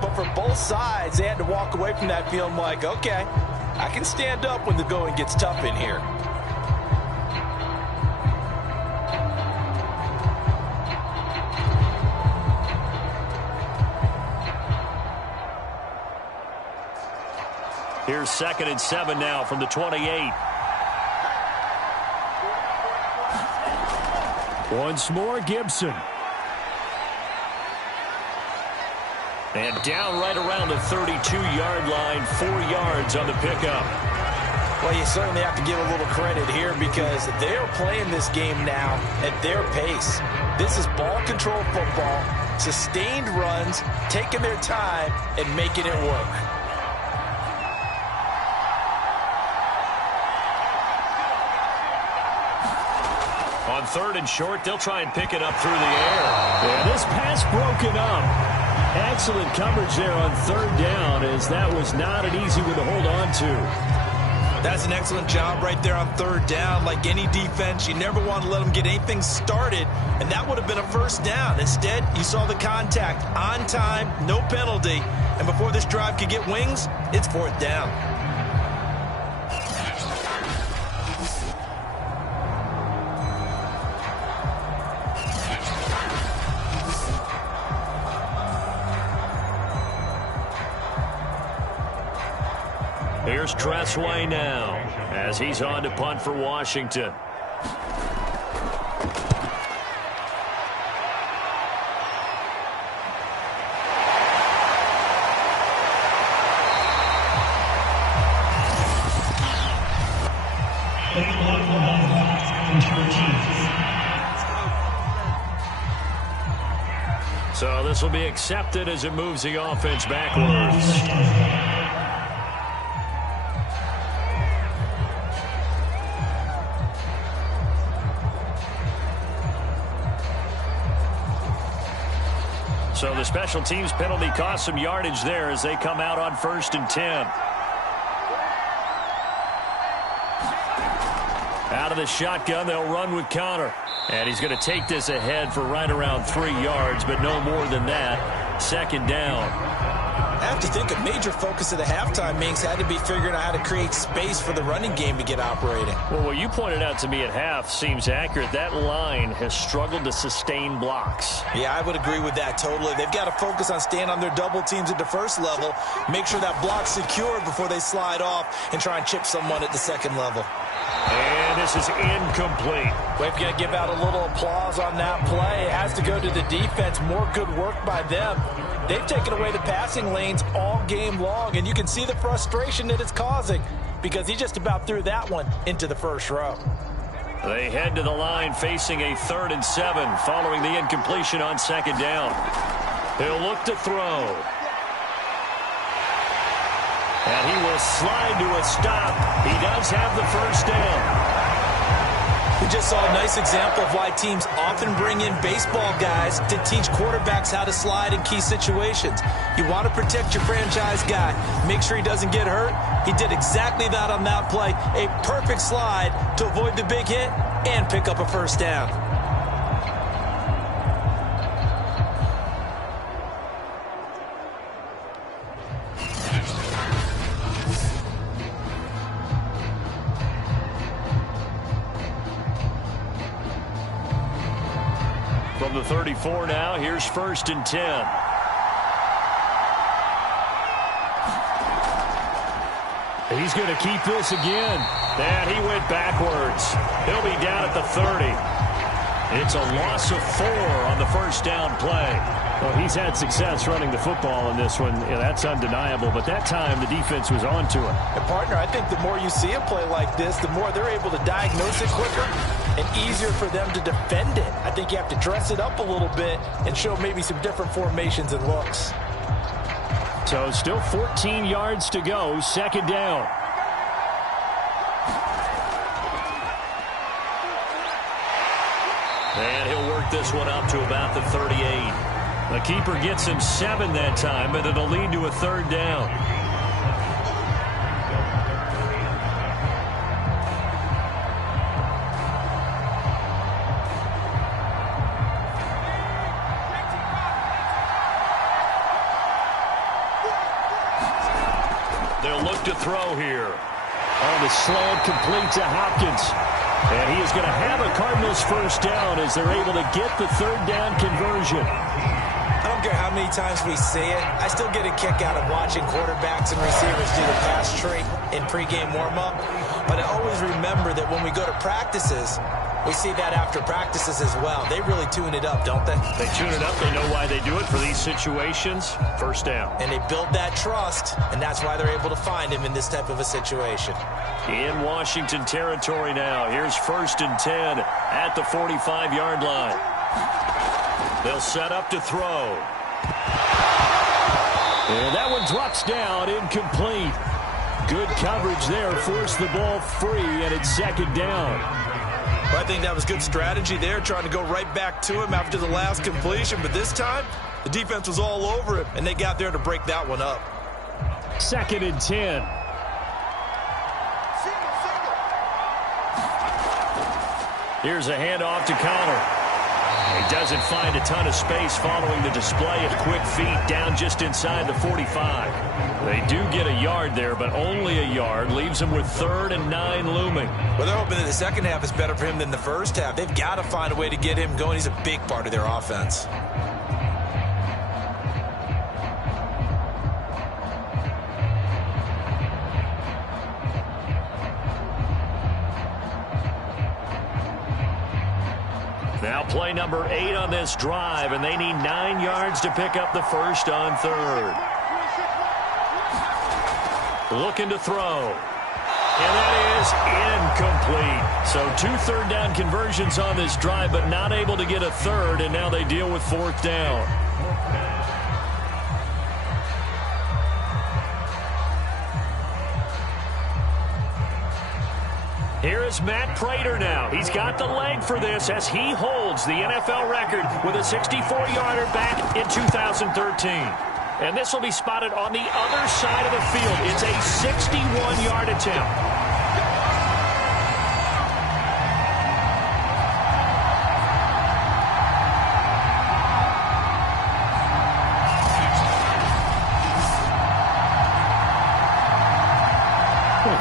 but for both sides, they had to walk away from that feeling like, okay, I can stand up when the going gets tough in here. Here's 2nd and 7 now from the 28. Once more, Gibson. And down right around the 32-yard line, 4 yards on the pickup. Well, you certainly have to give a little credit here because they're playing this game now at their pace. This is ball control football, sustained runs, taking their time and making it work. On 3rd and short, they'll try and pick it up through the air. Yeah, this pass broken up. Excellent coverage there on 3rd down, as that was not an easy one to hold on to. That's an excellent job right there on 3rd down. Like any defense, you never want to let them get anything started, and that would have been a first down. Instead, you saw the contact on time, no penalty, and before this drive could get wings, it's 4th down. Here's Tressway now as he's on to punt for Washington. this will be accepted as it moves the offense backwards. So the special teams penalty cost some yardage there as they come out on 1st and 10. Out of the shotgun, they'll run with Connor. And he's going to take this ahead for right around 3 yards, but no more than that. 2nd down. I have to think a major focus of the halftime, Minks, had to be figuring out how to create space for the running game to get operating. Well, what you pointed out to me at half seems accurate. That line has struggled to sustain blocks. Yeah, I would agree with that totally. They've got to focus on staying on their double teams at the first level, make sure that block's secured before they slide off and try and chip someone at the second level. And this is incomplete. We've got to give out a little applause on that play. It has to go to the defense. More good work by them. They've taken away the passing lanes all game long, and you can see the frustration that it's causing because he just about threw that one into the first row. They head to the line facing a 3rd and 7 following the incompletion on 2nd down. He'll look to throw. And he will slide to a stop. He does have the 1st down. We just saw a nice example of why teams often bring in baseball guys to teach quarterbacks how to slide in key situations. You want to protect your franchise guy. Make sure he doesn't get hurt. He did exactly that on that play. A perfect slide to avoid the big hit and pick up a 1st down. From the 34 now, here's 1st and 10. He's going to keep this again. And he went backwards. He'll be down at the 30. It's a loss of 4 on the 1st down play. Well, he's had success running the football in this one. Yeah, that's undeniable. But that time, the defense was on to it. And, partner, I think the more you see a play like this, the more they're able to diagnose it quicker and easier for them to defend it. I think you have to dress it up a little bit and show maybe some different formations and looks. So still 14 yards to go, 2nd down. And he'll work this one up to about the 38. The keeper gets him 7 that time, but it'll lead to a 3rd down. They'll look to throw here. On the slant, complete to Hopkins. And he is going to have a Cardinals 1st down as they're able to get the 3rd down conversion. I don't care how many times we see it. I still get a kick out of watching quarterbacks and receivers do the pass tree in pregame warm-up. But I always remember that when we go to practices, we see that after practices as well. They really tune it up, don't they? They tune it up. They know why they do it for these situations. 1st down. And they build that trust, and that's why they're able to find him in this type of a situation. In Washington territory now. Here's 1st and 10 at the 45-yard line. They'll set up to throw. And that one drops down, incomplete. Good coverage there, forced the ball free, and it's 2nd down. Well, I think that was good strategy there, trying to go right back to him after the last completion. But this time, the defense was all over him, and they got there to break that one up. 2nd and 10. Here's a handoff to Connor. He doesn't find a ton of space following the display of quick feet down just inside the 45. They do get a yard there, but only a yard. Leaves him with 3rd and 9 looming. Well, they're hoping that the second half is better for him than the first half. They've got to find a way to get him going. He's a big part of their offense. Now play number 8 on this drive, and they need 9 yards to pick up the 1st on 3rd. Looking to throw. And that is incomplete. So 2 third down conversions on this drive, but not able to get a 3rd, and now they deal with 4th down. is Matt Prater now. He's got the leg for this as he holds the NFL record with a 64-yarder back in 2013. And this will be spotted on the other side of the field. It's a 61-yard attempt.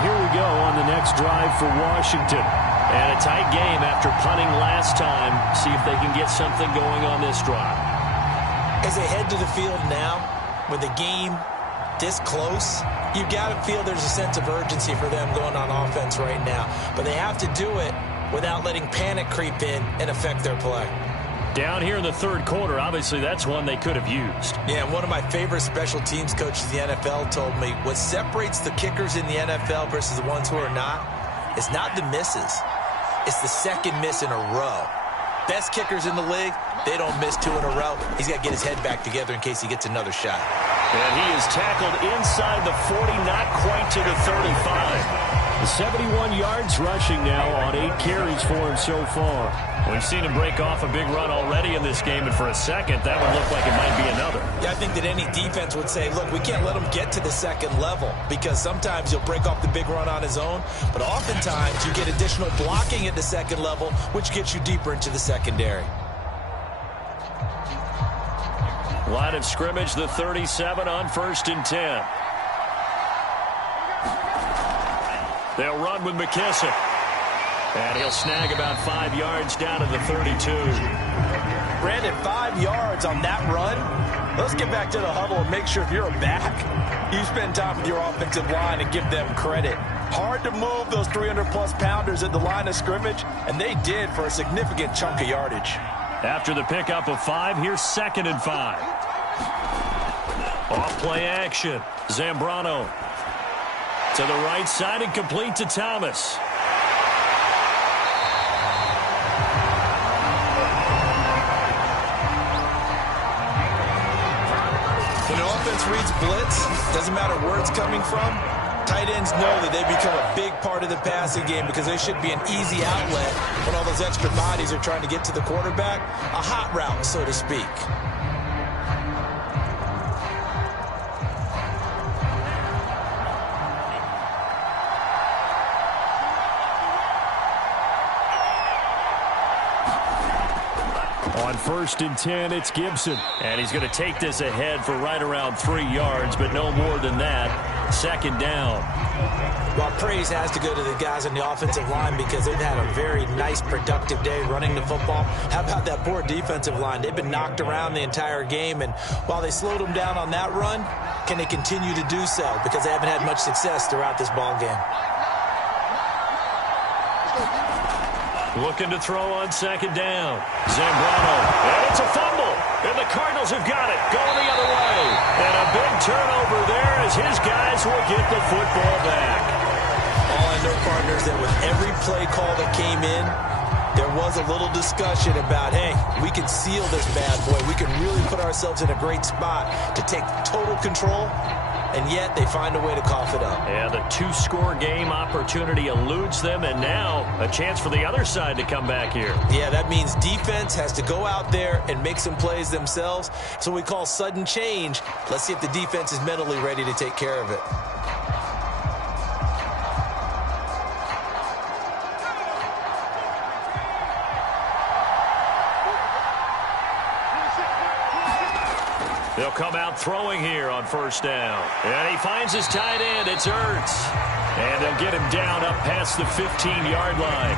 Here we go on the next drive for Washington. And a tight game after punting last time. See if they can get something going on this drive. As they head to the field now, with the game this close, you've got to feel there's a sense of urgency for them going on offense right now. But they have to do it without letting panic creep in and affect their play. Down here in the third quarter, obviously that's one they could have used. Yeah, one of my favorite special teams coaches in the NFL told me what separates the kickers in the NFL versus the ones who are not is not the misses. It's the second miss in a row. Best kickers in the league, they don't miss two in a row. He's got to get his head back together in case he gets another shot. And he is tackled inside the 40, not quite to the 35. 71 yards rushing now on 8 carries for him so far. We've seen him break off a big run already in this game, and for a second, that would look like it might be another. Yeah, I think that any defense would say, look, we can't let him get to the second level because sometimes he'll break off the big run on his own, but oftentimes you get additional blocking at the second level, which gets you deeper into the secondary. Line of scrimmage, the 37 on 1st and 10. They'll run with McKissick. And he'll snag about 5 yards down to the 32. Brandon, 5 yards on that run. Let's get back to the huddle and make sure if you're a back, you spend time with your offensive line and give them credit. Hard to move those 300-plus pounders at the line of scrimmage, and they did for a significant chunk of yardage. After the pickup of 5, here's 2nd and 5. Off play action. Zambrano to the right side and complete to Thomas. When an offense reads blitz, doesn't matter where it's coming from, tight ends know that they become a big part of the passing game because they should be an easy outlet when all those extra bodies are trying to get to the quarterback. A hot route, so to speak. On 1st and 10, it's Gibson. And he's going to take this ahead for right around 3 yards, but no more than that. 2nd down. Well, praise has to go to the guys on the offensive line because they've had a very nice, productive day running the football. How about that poor defensive line? They've been knocked around the entire game, and while they slowed them down on that run, can they continue to do so? Because they haven't had much success throughout this ball game. Looking to throw on 2nd down. Zambrano. And it's a fumble. And the Cardinals have got it. Going the other way. And a big turnover there as his guys will get the football back. All I know, partners, that with every play call that came in, there was a little discussion about, hey, we can seal this bad boy. We can really put ourselves in a great spot to take total control. And yet they find a way to cough it up. Yeah, the 2-score game opportunity eludes them, and now a chance for the other side to come back here. Yeah, that means defense has to go out there and make some plays themselves. So we call sudden change. Let's see if the defense is mentally ready to take care of it. They'll come out throwing here on 1st down. And he finds his tight end. It's Ertz. And they'll get him down up past the 15-yard line.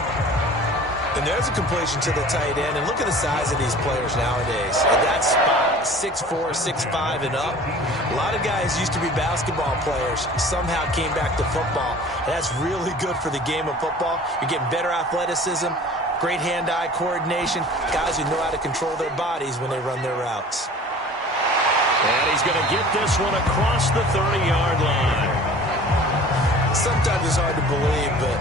And there's a completion to the tight end. And look at the size of these players nowadays. At that spot, 6'4", 6'5", and up. A lot of guys used to be basketball players. Somehow came back to football. And that's really good for the game of football. You're getting better athleticism, great hand-eye coordination, guys who know how to control their bodies when they run their routes. And he's going to get this one across the 30-yard line. Sometimes it's hard to believe, but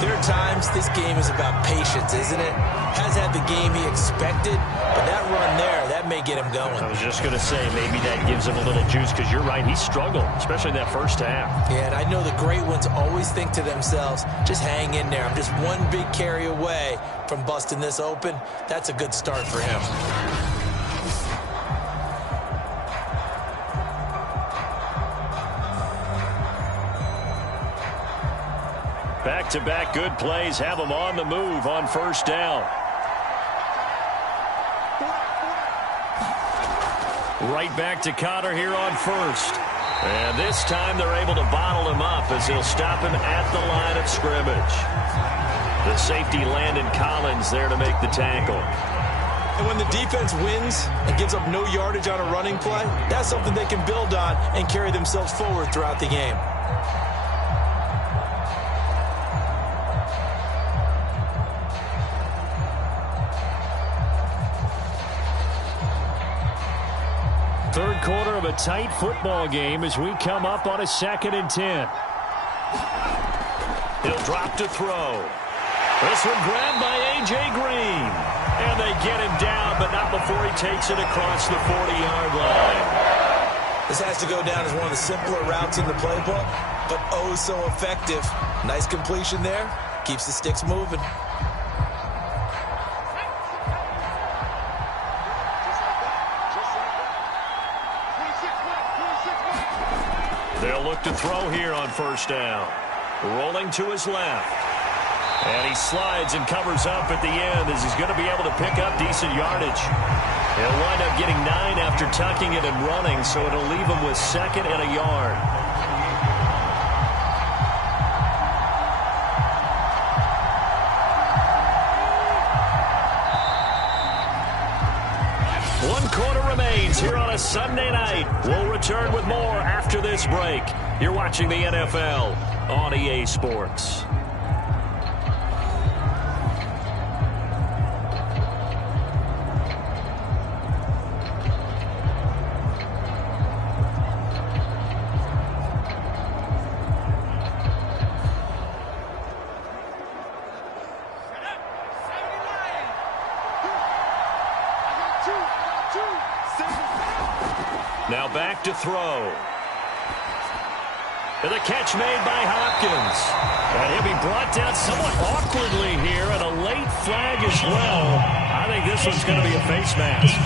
there are times this game is about patience, isn't it? Has had the game he expected, but that run there, that may get him going. I was just going to say, maybe that gives him a little juice, because you're right, he struggled, especially in that first half. Yeah, and I know the great ones always think to themselves, just hang in there. I'm just one big carry away from busting this open. That's a good start for him. Back-to-back good plays have him on the move on first down. Right back to Connor here on first. And this time they're able to bottle him up as they'll stop him at the line of scrimmage. The safety Landon Collins there to make the tackle. And when the defense wins and gives up no yardage on a running play, that's something they can build on and carry themselves forward throughout the game. Third quarter of a tight football game as we come up on a 2nd and 10. He'll drop to throw. This one grabbed by A.J. Green. And they get him down, but not before he takes it across the 40-yard line. This has to go down as one of the simpler routes in the playbook, but oh so effective. Nice completion there. Keeps the sticks moving. They'll look to throw here on first down. Rolling to his left. And he slides and covers up at the end as he's going to be able to pick up decent yardage. He'll wind up getting 9 after tucking it and running, so it'll leave him with 2nd and a yard. One quarter remains here on a Sunday night. We'll return with more after this break. You're watching the NFL on EA Sports. Now back to throw. And the catch made by Hopkins. And he'll be brought down somewhat awkwardly here, and a late flag as well. I think this one's going to be a face mask.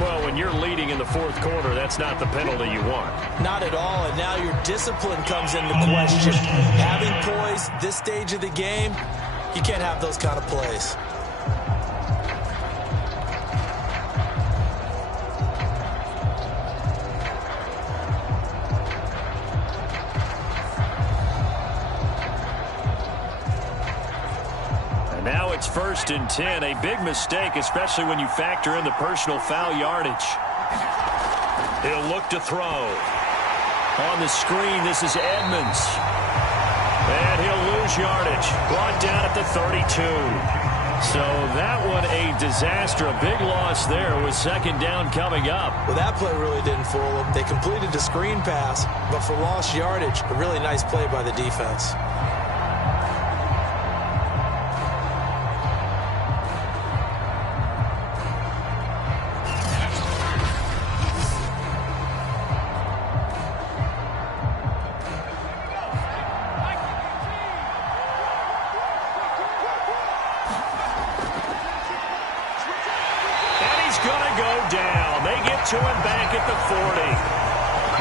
Well, when you're leading in the fourth quarter, that's not the penalty you want. Not at all, and now your discipline comes into question. Having poise this stage of the game, you can't have those kind of plays. Now it's 1st and 10, a big mistake, especially when you factor in the personal foul yardage. He'll look to throw. On the screen, this is Edmonds. And he'll lose yardage. Brought down at the 32. So that one a disaster, a big loss there with 2nd down coming up. Well, that play really didn't fool them. They completed the screen pass, but for lost yardage, a really nice play by the defense. To him back at the 40.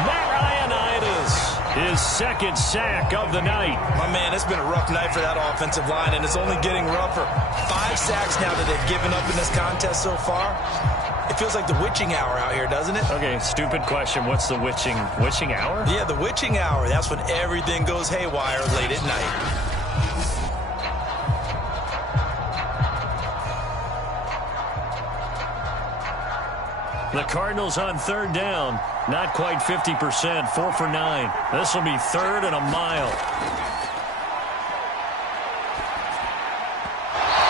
Matt Ioannidis, his 2nd sack of the night. My man, it's been a rough night for that offensive line, and it's only getting rougher. 5 sacks now that they've given up in this contest so far. It feels like the witching hour out here, doesn't it? Okay, stupid question. What's the witching hour? Yeah, the witching hour. That's when everything goes haywire late at night. The Cardinals on 3rd down. Not quite 50%, 4 for 9. This will be 3rd and a mile.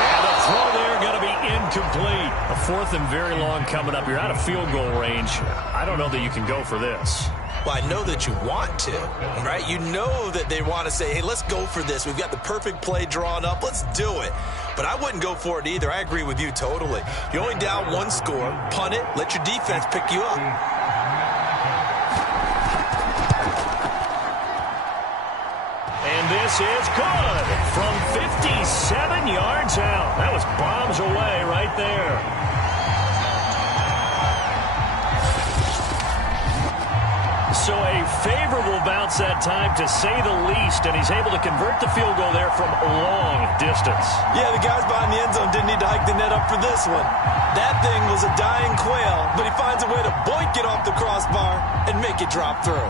And the throw there going to be incomplete. A 4th and very long coming up. You're out of field goal range. I don't know that you can go for this. Well, I know that you want to, right? You know that they want to say, hey, let's go for this. We've got the perfect play drawn up. Let's do it. But I wouldn't go for it either. I agree with you totally. You're only down 1 score. Punt it. Let your defense pick you up. And this is good from 57 yards out. That was bombs away right there. So a favorable bounce that time, to say the least, and he's able to convert the field goal there from long distance. Yeah, the guys behind the end zone didn't need to hike the net up for this one. That thing was a dying quail, but he finds a way to boink it off the crossbar and make it drop through.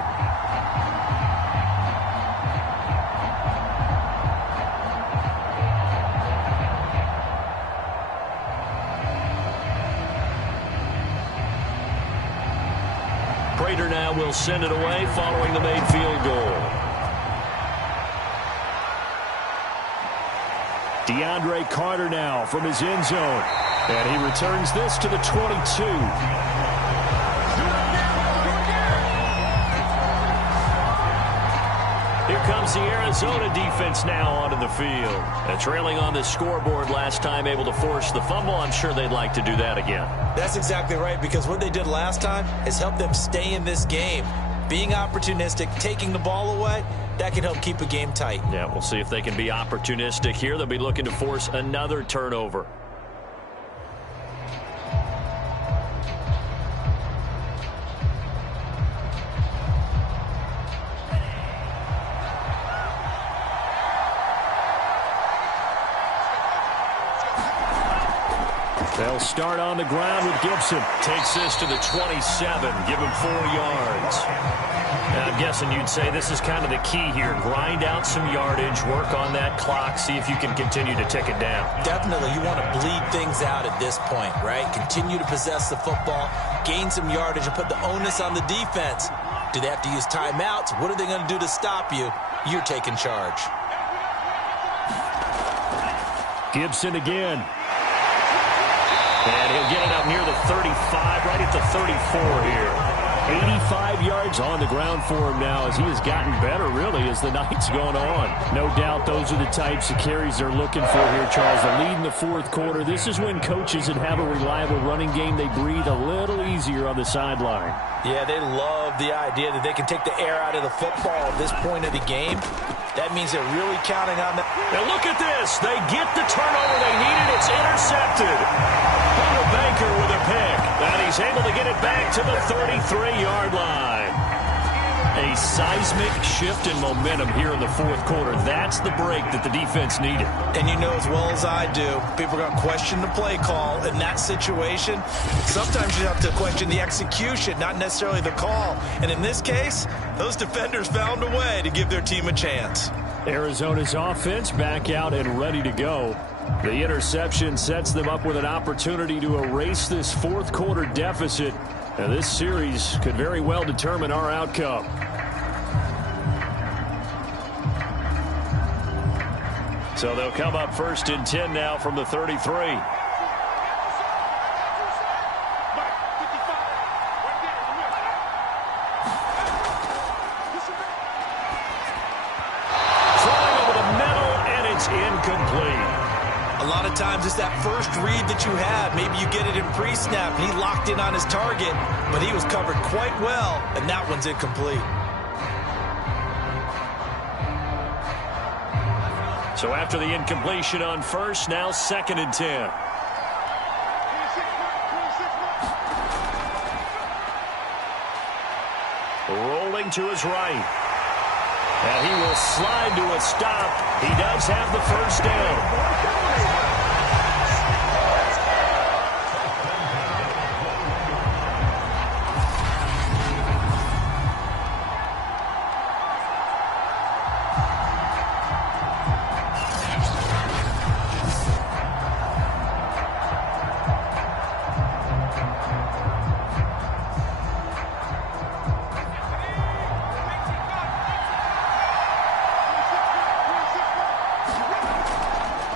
Prater now will send it away following the made field goal. DeAndre Carter now from his end zone. And he returns this to the 22. Here comes the Arizona defense now onto the field. Trailing on the scoreboard last time, able to force the fumble. I'm sure they'd like to do that again. That's exactly right, because what they did last time is help them stay in this game. Being opportunistic, taking the ball away, that can help keep a game tight. Yeah, we'll see if they can be opportunistic here. They'll be looking to force another turnover. They'll start on the ground with Gibson. Takes this to the 27. Give him 4 yards. Now, I'm guessing you'd say this is kind of the key here. Grind out some yardage, work on that clock, see if you can continue to tick it down. Definitely. You want to bleed things out at this point, right? Continue to possess the football, gain some yardage, and put the onus on the defense. Do they have to use timeouts? What are they going to do to stop you? You're taking charge. Gibson again. And he'll get it up near the 35, right at the 34 here. 85 yards on the ground for him now, as he has gotten better, really, as the night's gone on. No doubt those are the types of carries they're looking for here, Charles. The lead in the 4th quarter. This is when coaches that have a reliable running game, they breathe a little easier on the sideline. Yeah, they love the idea that they can take the air out of the football at this point of the game. That means they're really counting on that. Now look at this. They get the turnover they needed. It's intercepted. Buda Baker with a pick. And he's able to get it back to the 33-yard line. A seismic shift in momentum here in the 4th quarter. That's the break that the defense needed. And you know as well as I do, people are going to question the play call in that situation. Sometimes you have to question the execution, not necessarily the call. And in this case, those defenders found a way to give their team a chance. Arizona's offense back out and ready to go. The interception sets them up with an opportunity to erase this 4th quarter deficit. Now, this series could very well determine our outcome. So they'll come up 1st and 10 now from the 33. Throwing over the middle, and it's incomplete. A lot of times it's that first read that you have. Maybe you get it in pre-snap, and he locked in on his target, but he was covered quite well, and that one's incomplete. So after the incompletion on 1st, now 2nd and 10. Rolling to his right. And he will slide to a stop. He does have the first down.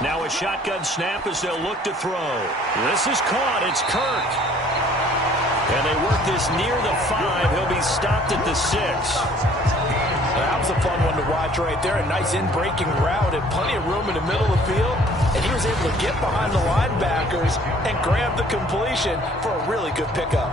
Now a shotgun snap as they'll look to throw. This is caught. It's Kirk. And they work this near the 5. He'll be stopped at the 6. That was a fun one to watch right there. A nice in-breaking route and plenty of room in the middle of the field. And he was able to get behind the linebackers and grab the completion for a really good pickup.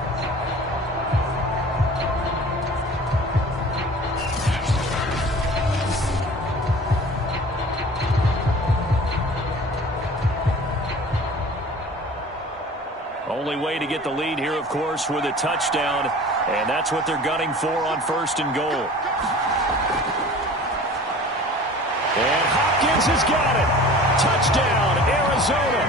Only way to get the lead here, of course, with a touchdown. And that's what they're gunning for on 1st and goal. And Hopkins has got it. Touchdown, Arizona.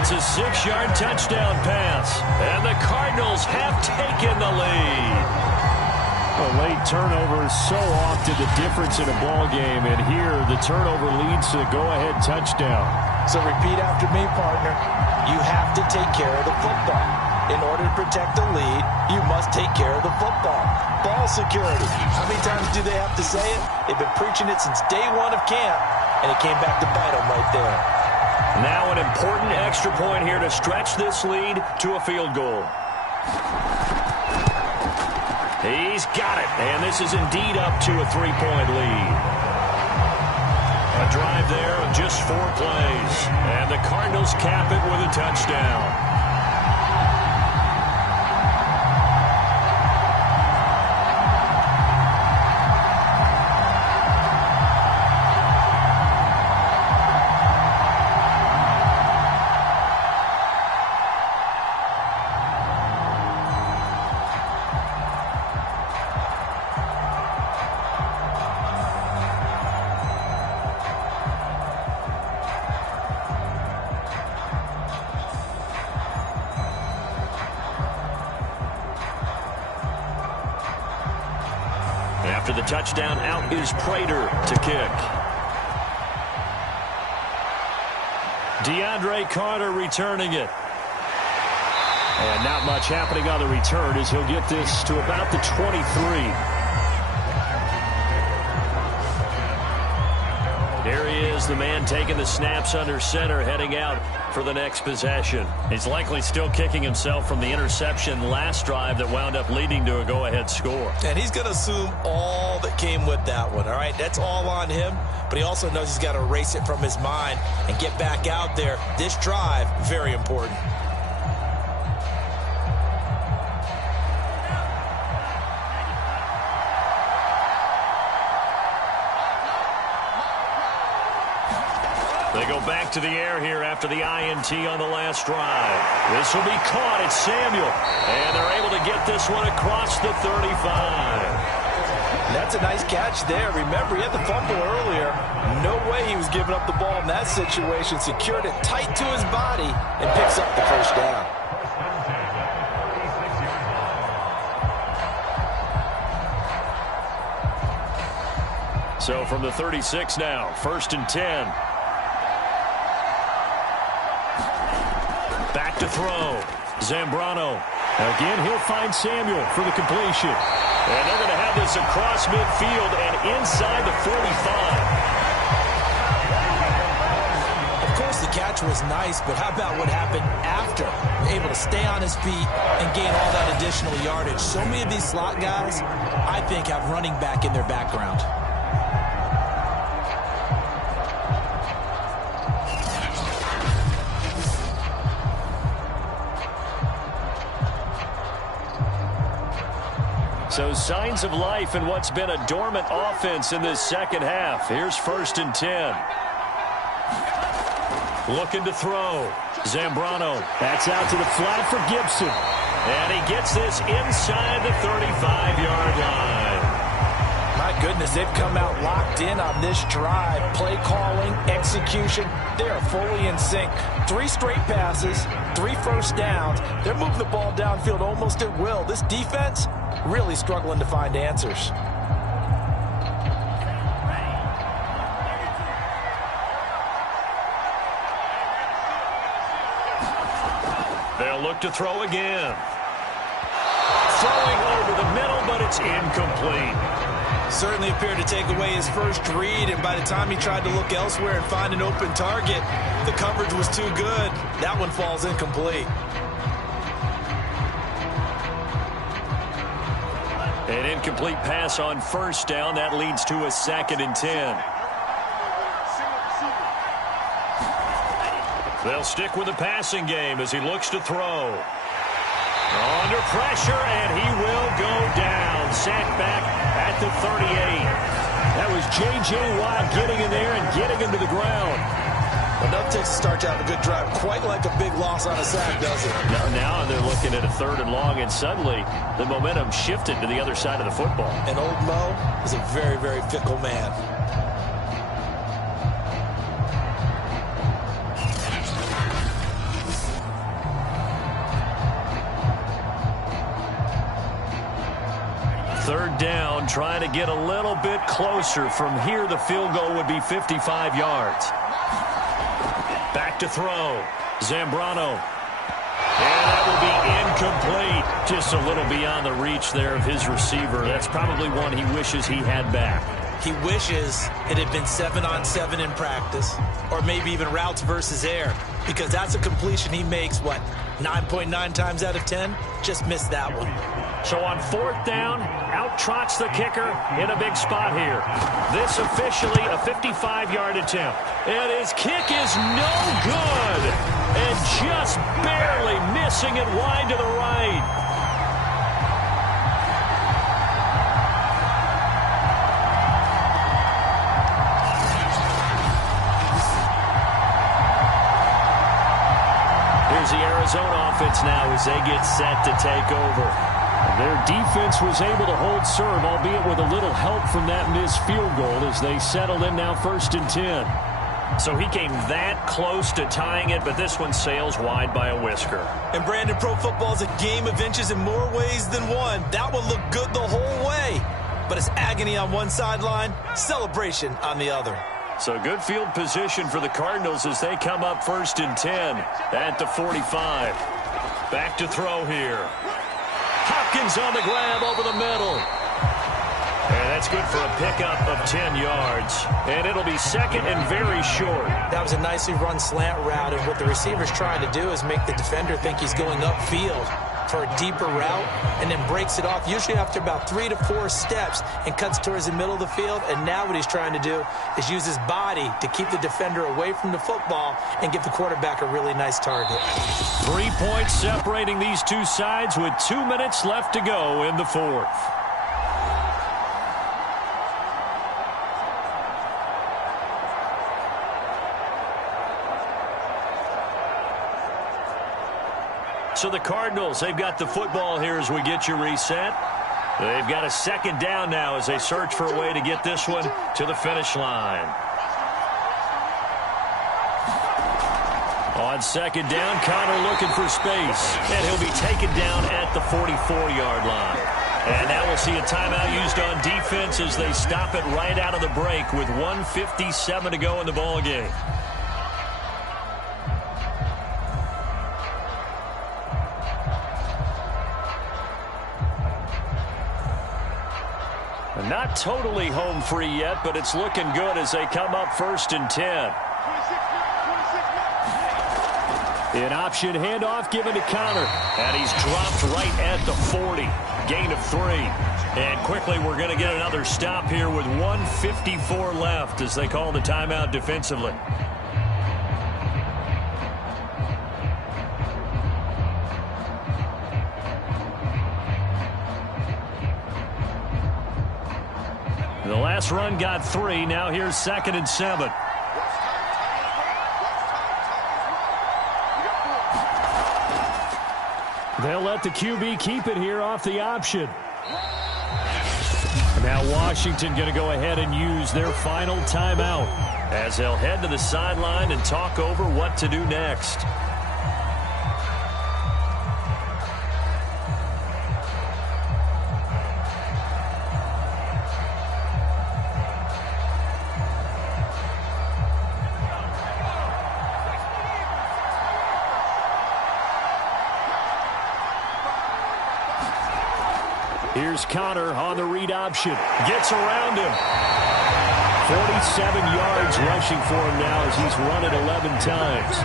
It's a 6-yard touchdown pass. And the Cardinals have taken the lead. A late turnover is so often the difference in a ball game. And here, the turnover leads to the go-ahead touchdown. So repeat after me, partner. You have to take care of the football. In order to protect the lead, you must take care of the football. Ball security. How many times do they have to say it? They've been preaching it since day one of camp, and it came back to bite them right there. Now an important extra point here to stretch this lead to a field goal. He's got it, and this is indeed up to a 3-point lead. A drive there of just 4 plays, and the Cardinals cap it with a touchdown. After the touchdown, out is Prater to kick. DeAndre Carter returning it. And not much happening on the return as he'll get this to about the 23. Here he is, the man taking the snaps under center, heading out for the next possession. He's likely still kicking himself from the interception last drive that wound up leading to a go-ahead score. And he's going to assume all that came with that one, all right? That's all on him, but he also knows he's got to erase it from his mind and get back out there. This drive, very important. They go back to the air here after the INT on the last drive. This will be caught. It's Samuel. And they're able to get this one across the 35. That's a nice catch there. Remember, he had the fumble earlier. No way he was giving up the ball in that situation. Secured it tight to his body and picks up the first down. So from the 36 now, 1st and 10. Back to throw. Zambrano. Again, he'll find Samuel for the completion. And they're going to have this across midfield and inside the 45. Of course, the catch was nice, but how about what happened after? Able to stay on his feet and gain all that additional yardage. So many of these slot guys, I think, have running back in their background. So signs of life in what's been a dormant offense in this second half. Here's 1st and 10. Looking to throw. Zambrano. That's out to the flat for Gibson. And he gets this inside the 35-yard line. My goodness, they've come out locked in on this drive. Play calling, execution, they are fully in sync. 3 straight passes, 3 first downs. They're moving the ball downfield almost at will. This defense really struggling to find answers. They'll look to throw again. Throwing over the middle, but it's incomplete. Certainly appeared to take away his first read, and by the time he tried to look elsewhere and find an open target, the coverage was too good. That one falls incomplete. An incomplete pass on first down. That leads to a 2nd and 10. They'll stick with the passing game as he looks to throw. Under pressure, and he will go down. Sacked back at the 38. That was J.J. Watt getting in there and getting him to the ground. Enough takes to start to have a good drive. Quite like a big loss on a sack, does it? Now they're looking at a 3rd and long, and suddenly the momentum shifted to the other side of the football. And old Mo is a very, very fickle man. Third down, trying to get a little bit closer. From here, the field goal would be 55 yards. Back to throw. Zambrano. And that will be incomplete. Just a little beyond the reach there of his receiver. That's probably one he wishes he had back. He wishes it had been 7-on-7 in practice, or maybe even routes versus air, because that's a completion he makes, 9.9 times out of 10? Just missed that one. So on 4th down, out trots the kicker in a big spot here. This officially a 55-yard attempt. And his kick is no good. And just barely missing it wide to the right. Here's the Arizona offense now as they get set to take over. Their defense was able to hold serve, albeit with a little help from that missed field goal as they settle in now 1st and 10. So he came that close to tying it, but this one sails wide by a whisker. And Brandon, pro football is a game of inches in more ways than one. That one looked good the whole way. But it's agony on one sideline, celebration on the other. So good field position for the Cardinals as they come up 1st and 10 at the 45. Back to throw here. Hopkins on the grab over the middle. And that's good for a pickup of 10 yards. And it'll be 2nd and very short. That was a nicely run slant route, and what the receiver's trying to do is make the defender think he's going upfield for a deeper route, and then breaks it off, usually after about 3 to 4 steps, and cuts towards the middle of the field. And now what he's trying to do is use his body to keep the defender away from the football and give the quarterback a really nice target. 3 points separating these two sides with 2 minutes left to go in the 4th. So the Cardinals, they've got the football here as we get you reset. They've got a 2nd down now as they search for a way to get this one to the finish line. On 2nd down, Connor looking for space. And he'll be taken down at the 44-yard line. And now we'll see a timeout used on defense as they stop it right out of the break with 1:57 to go in the ballgame. Not totally home free yet, but it's looking good as they come up 1st and 10. An option handoff given to Connor. And he's dropped right at the 40. Gain of 3. And quickly we're going to get another stop here with 1:54 left as they call the timeout defensively. The last run got 3. Now here's 2nd and 7. They'll let the QB keep it here off the option. Now Washington going to go ahead and use their final timeout as they'll head to the sideline and talk over what to do next. Here's Connor on the read option. Gets around him. 47 yards rushing for him now as he's run it 11 times.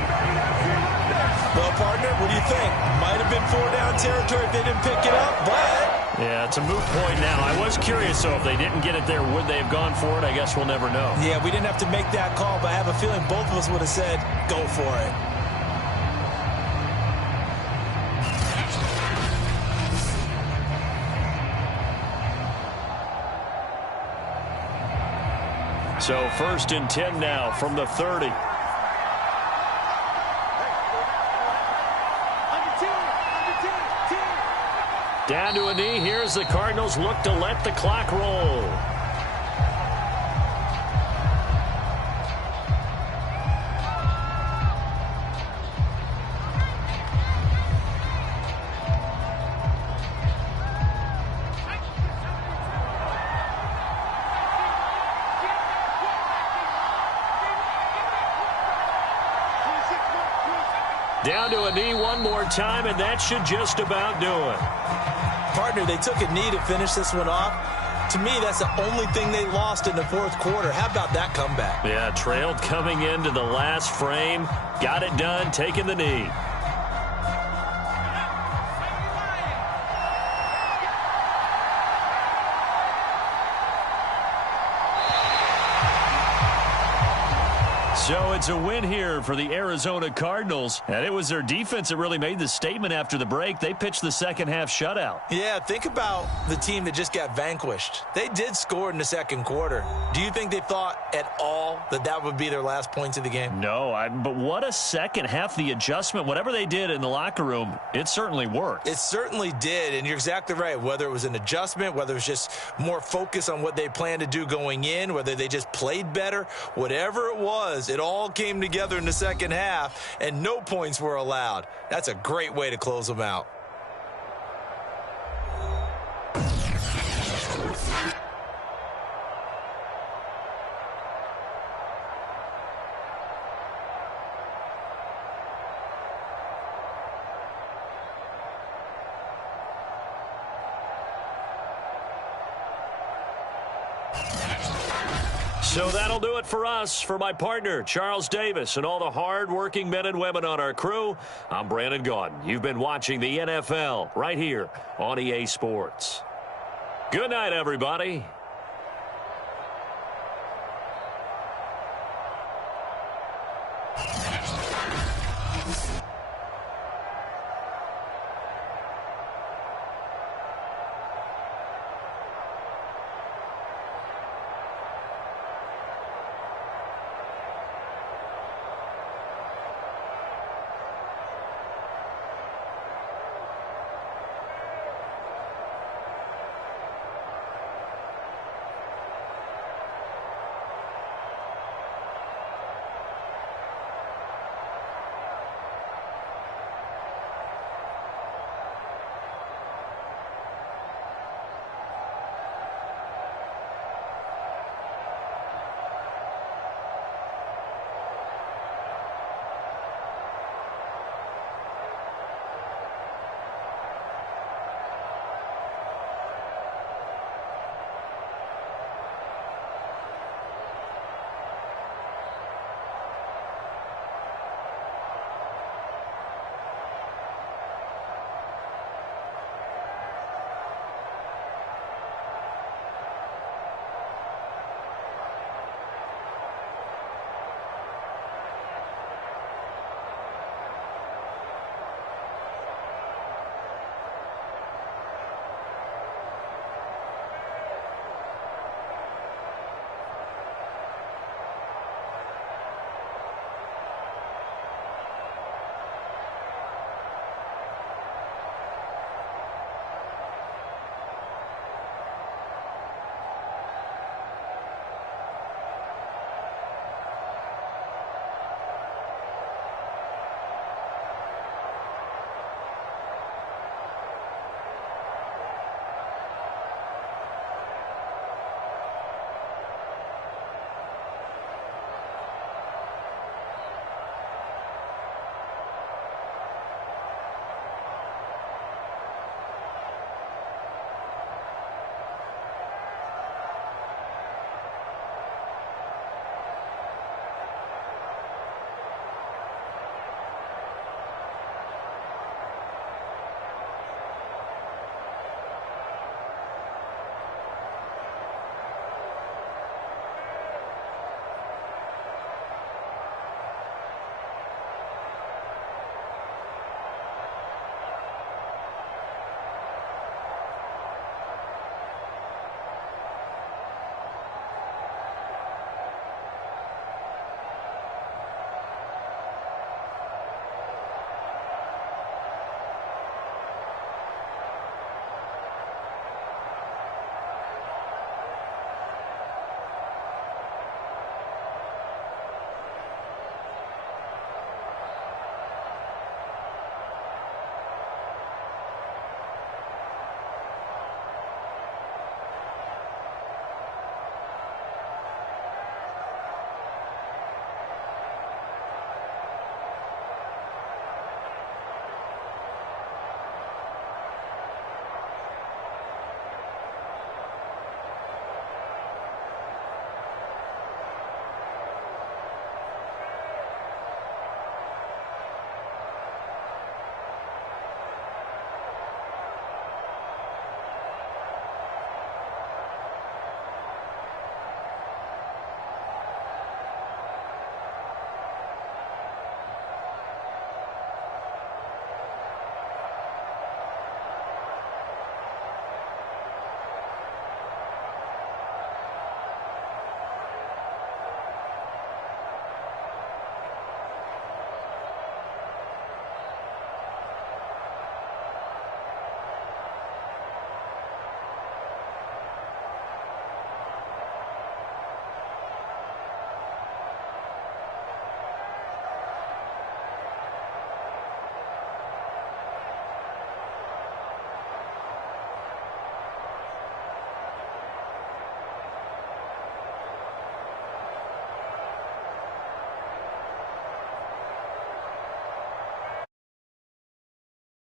Well, partner, what do you think? Might have been 4-down territory if they didn't pick it up, but... Yeah, it's a moot point now. I was curious, though, if they didn't get it there, would they have gone for it? I guess we'll never know. Yeah, we didn't have to make that call, but I have a feeling both of us would have said, go for it. So 1st and 10 now from the 30. Down to a knee. Here's the Cardinals look to let the clock roll. Down to a knee one more time, and that should just about do it. Partner, they took a knee to finish this one off. To me, that's the only thing they lost in the 4th quarter. How about that comeback? Yeah, trailed coming into the last frame. Got it done, taking the knee. So it's a win here for the Arizona Cardinals, and it was their defense that really made the statement after the break. They pitched the second half shutout. Yeah, think about the team that just got vanquished. They did score in the 2nd quarter. Do you think they thought at all that that would be their last points of the game? No, but what a second half. The adjustment, whatever they did in the locker room, it certainly worked. It certainly did, and you're exactly right. Whether it was an adjustment, whether it was just more focus on what they planned to do going in, whether they just played better, whatever it was, it all came together in the second half, and no points were allowed. That's a great way to close them out. So that'll do it for us. For my partner, Charles Davis, and all the hard-working men and women on our crew, I'm Brandon Gaudin. You've been watching the NFL right here on EA Sports. Good night, everybody.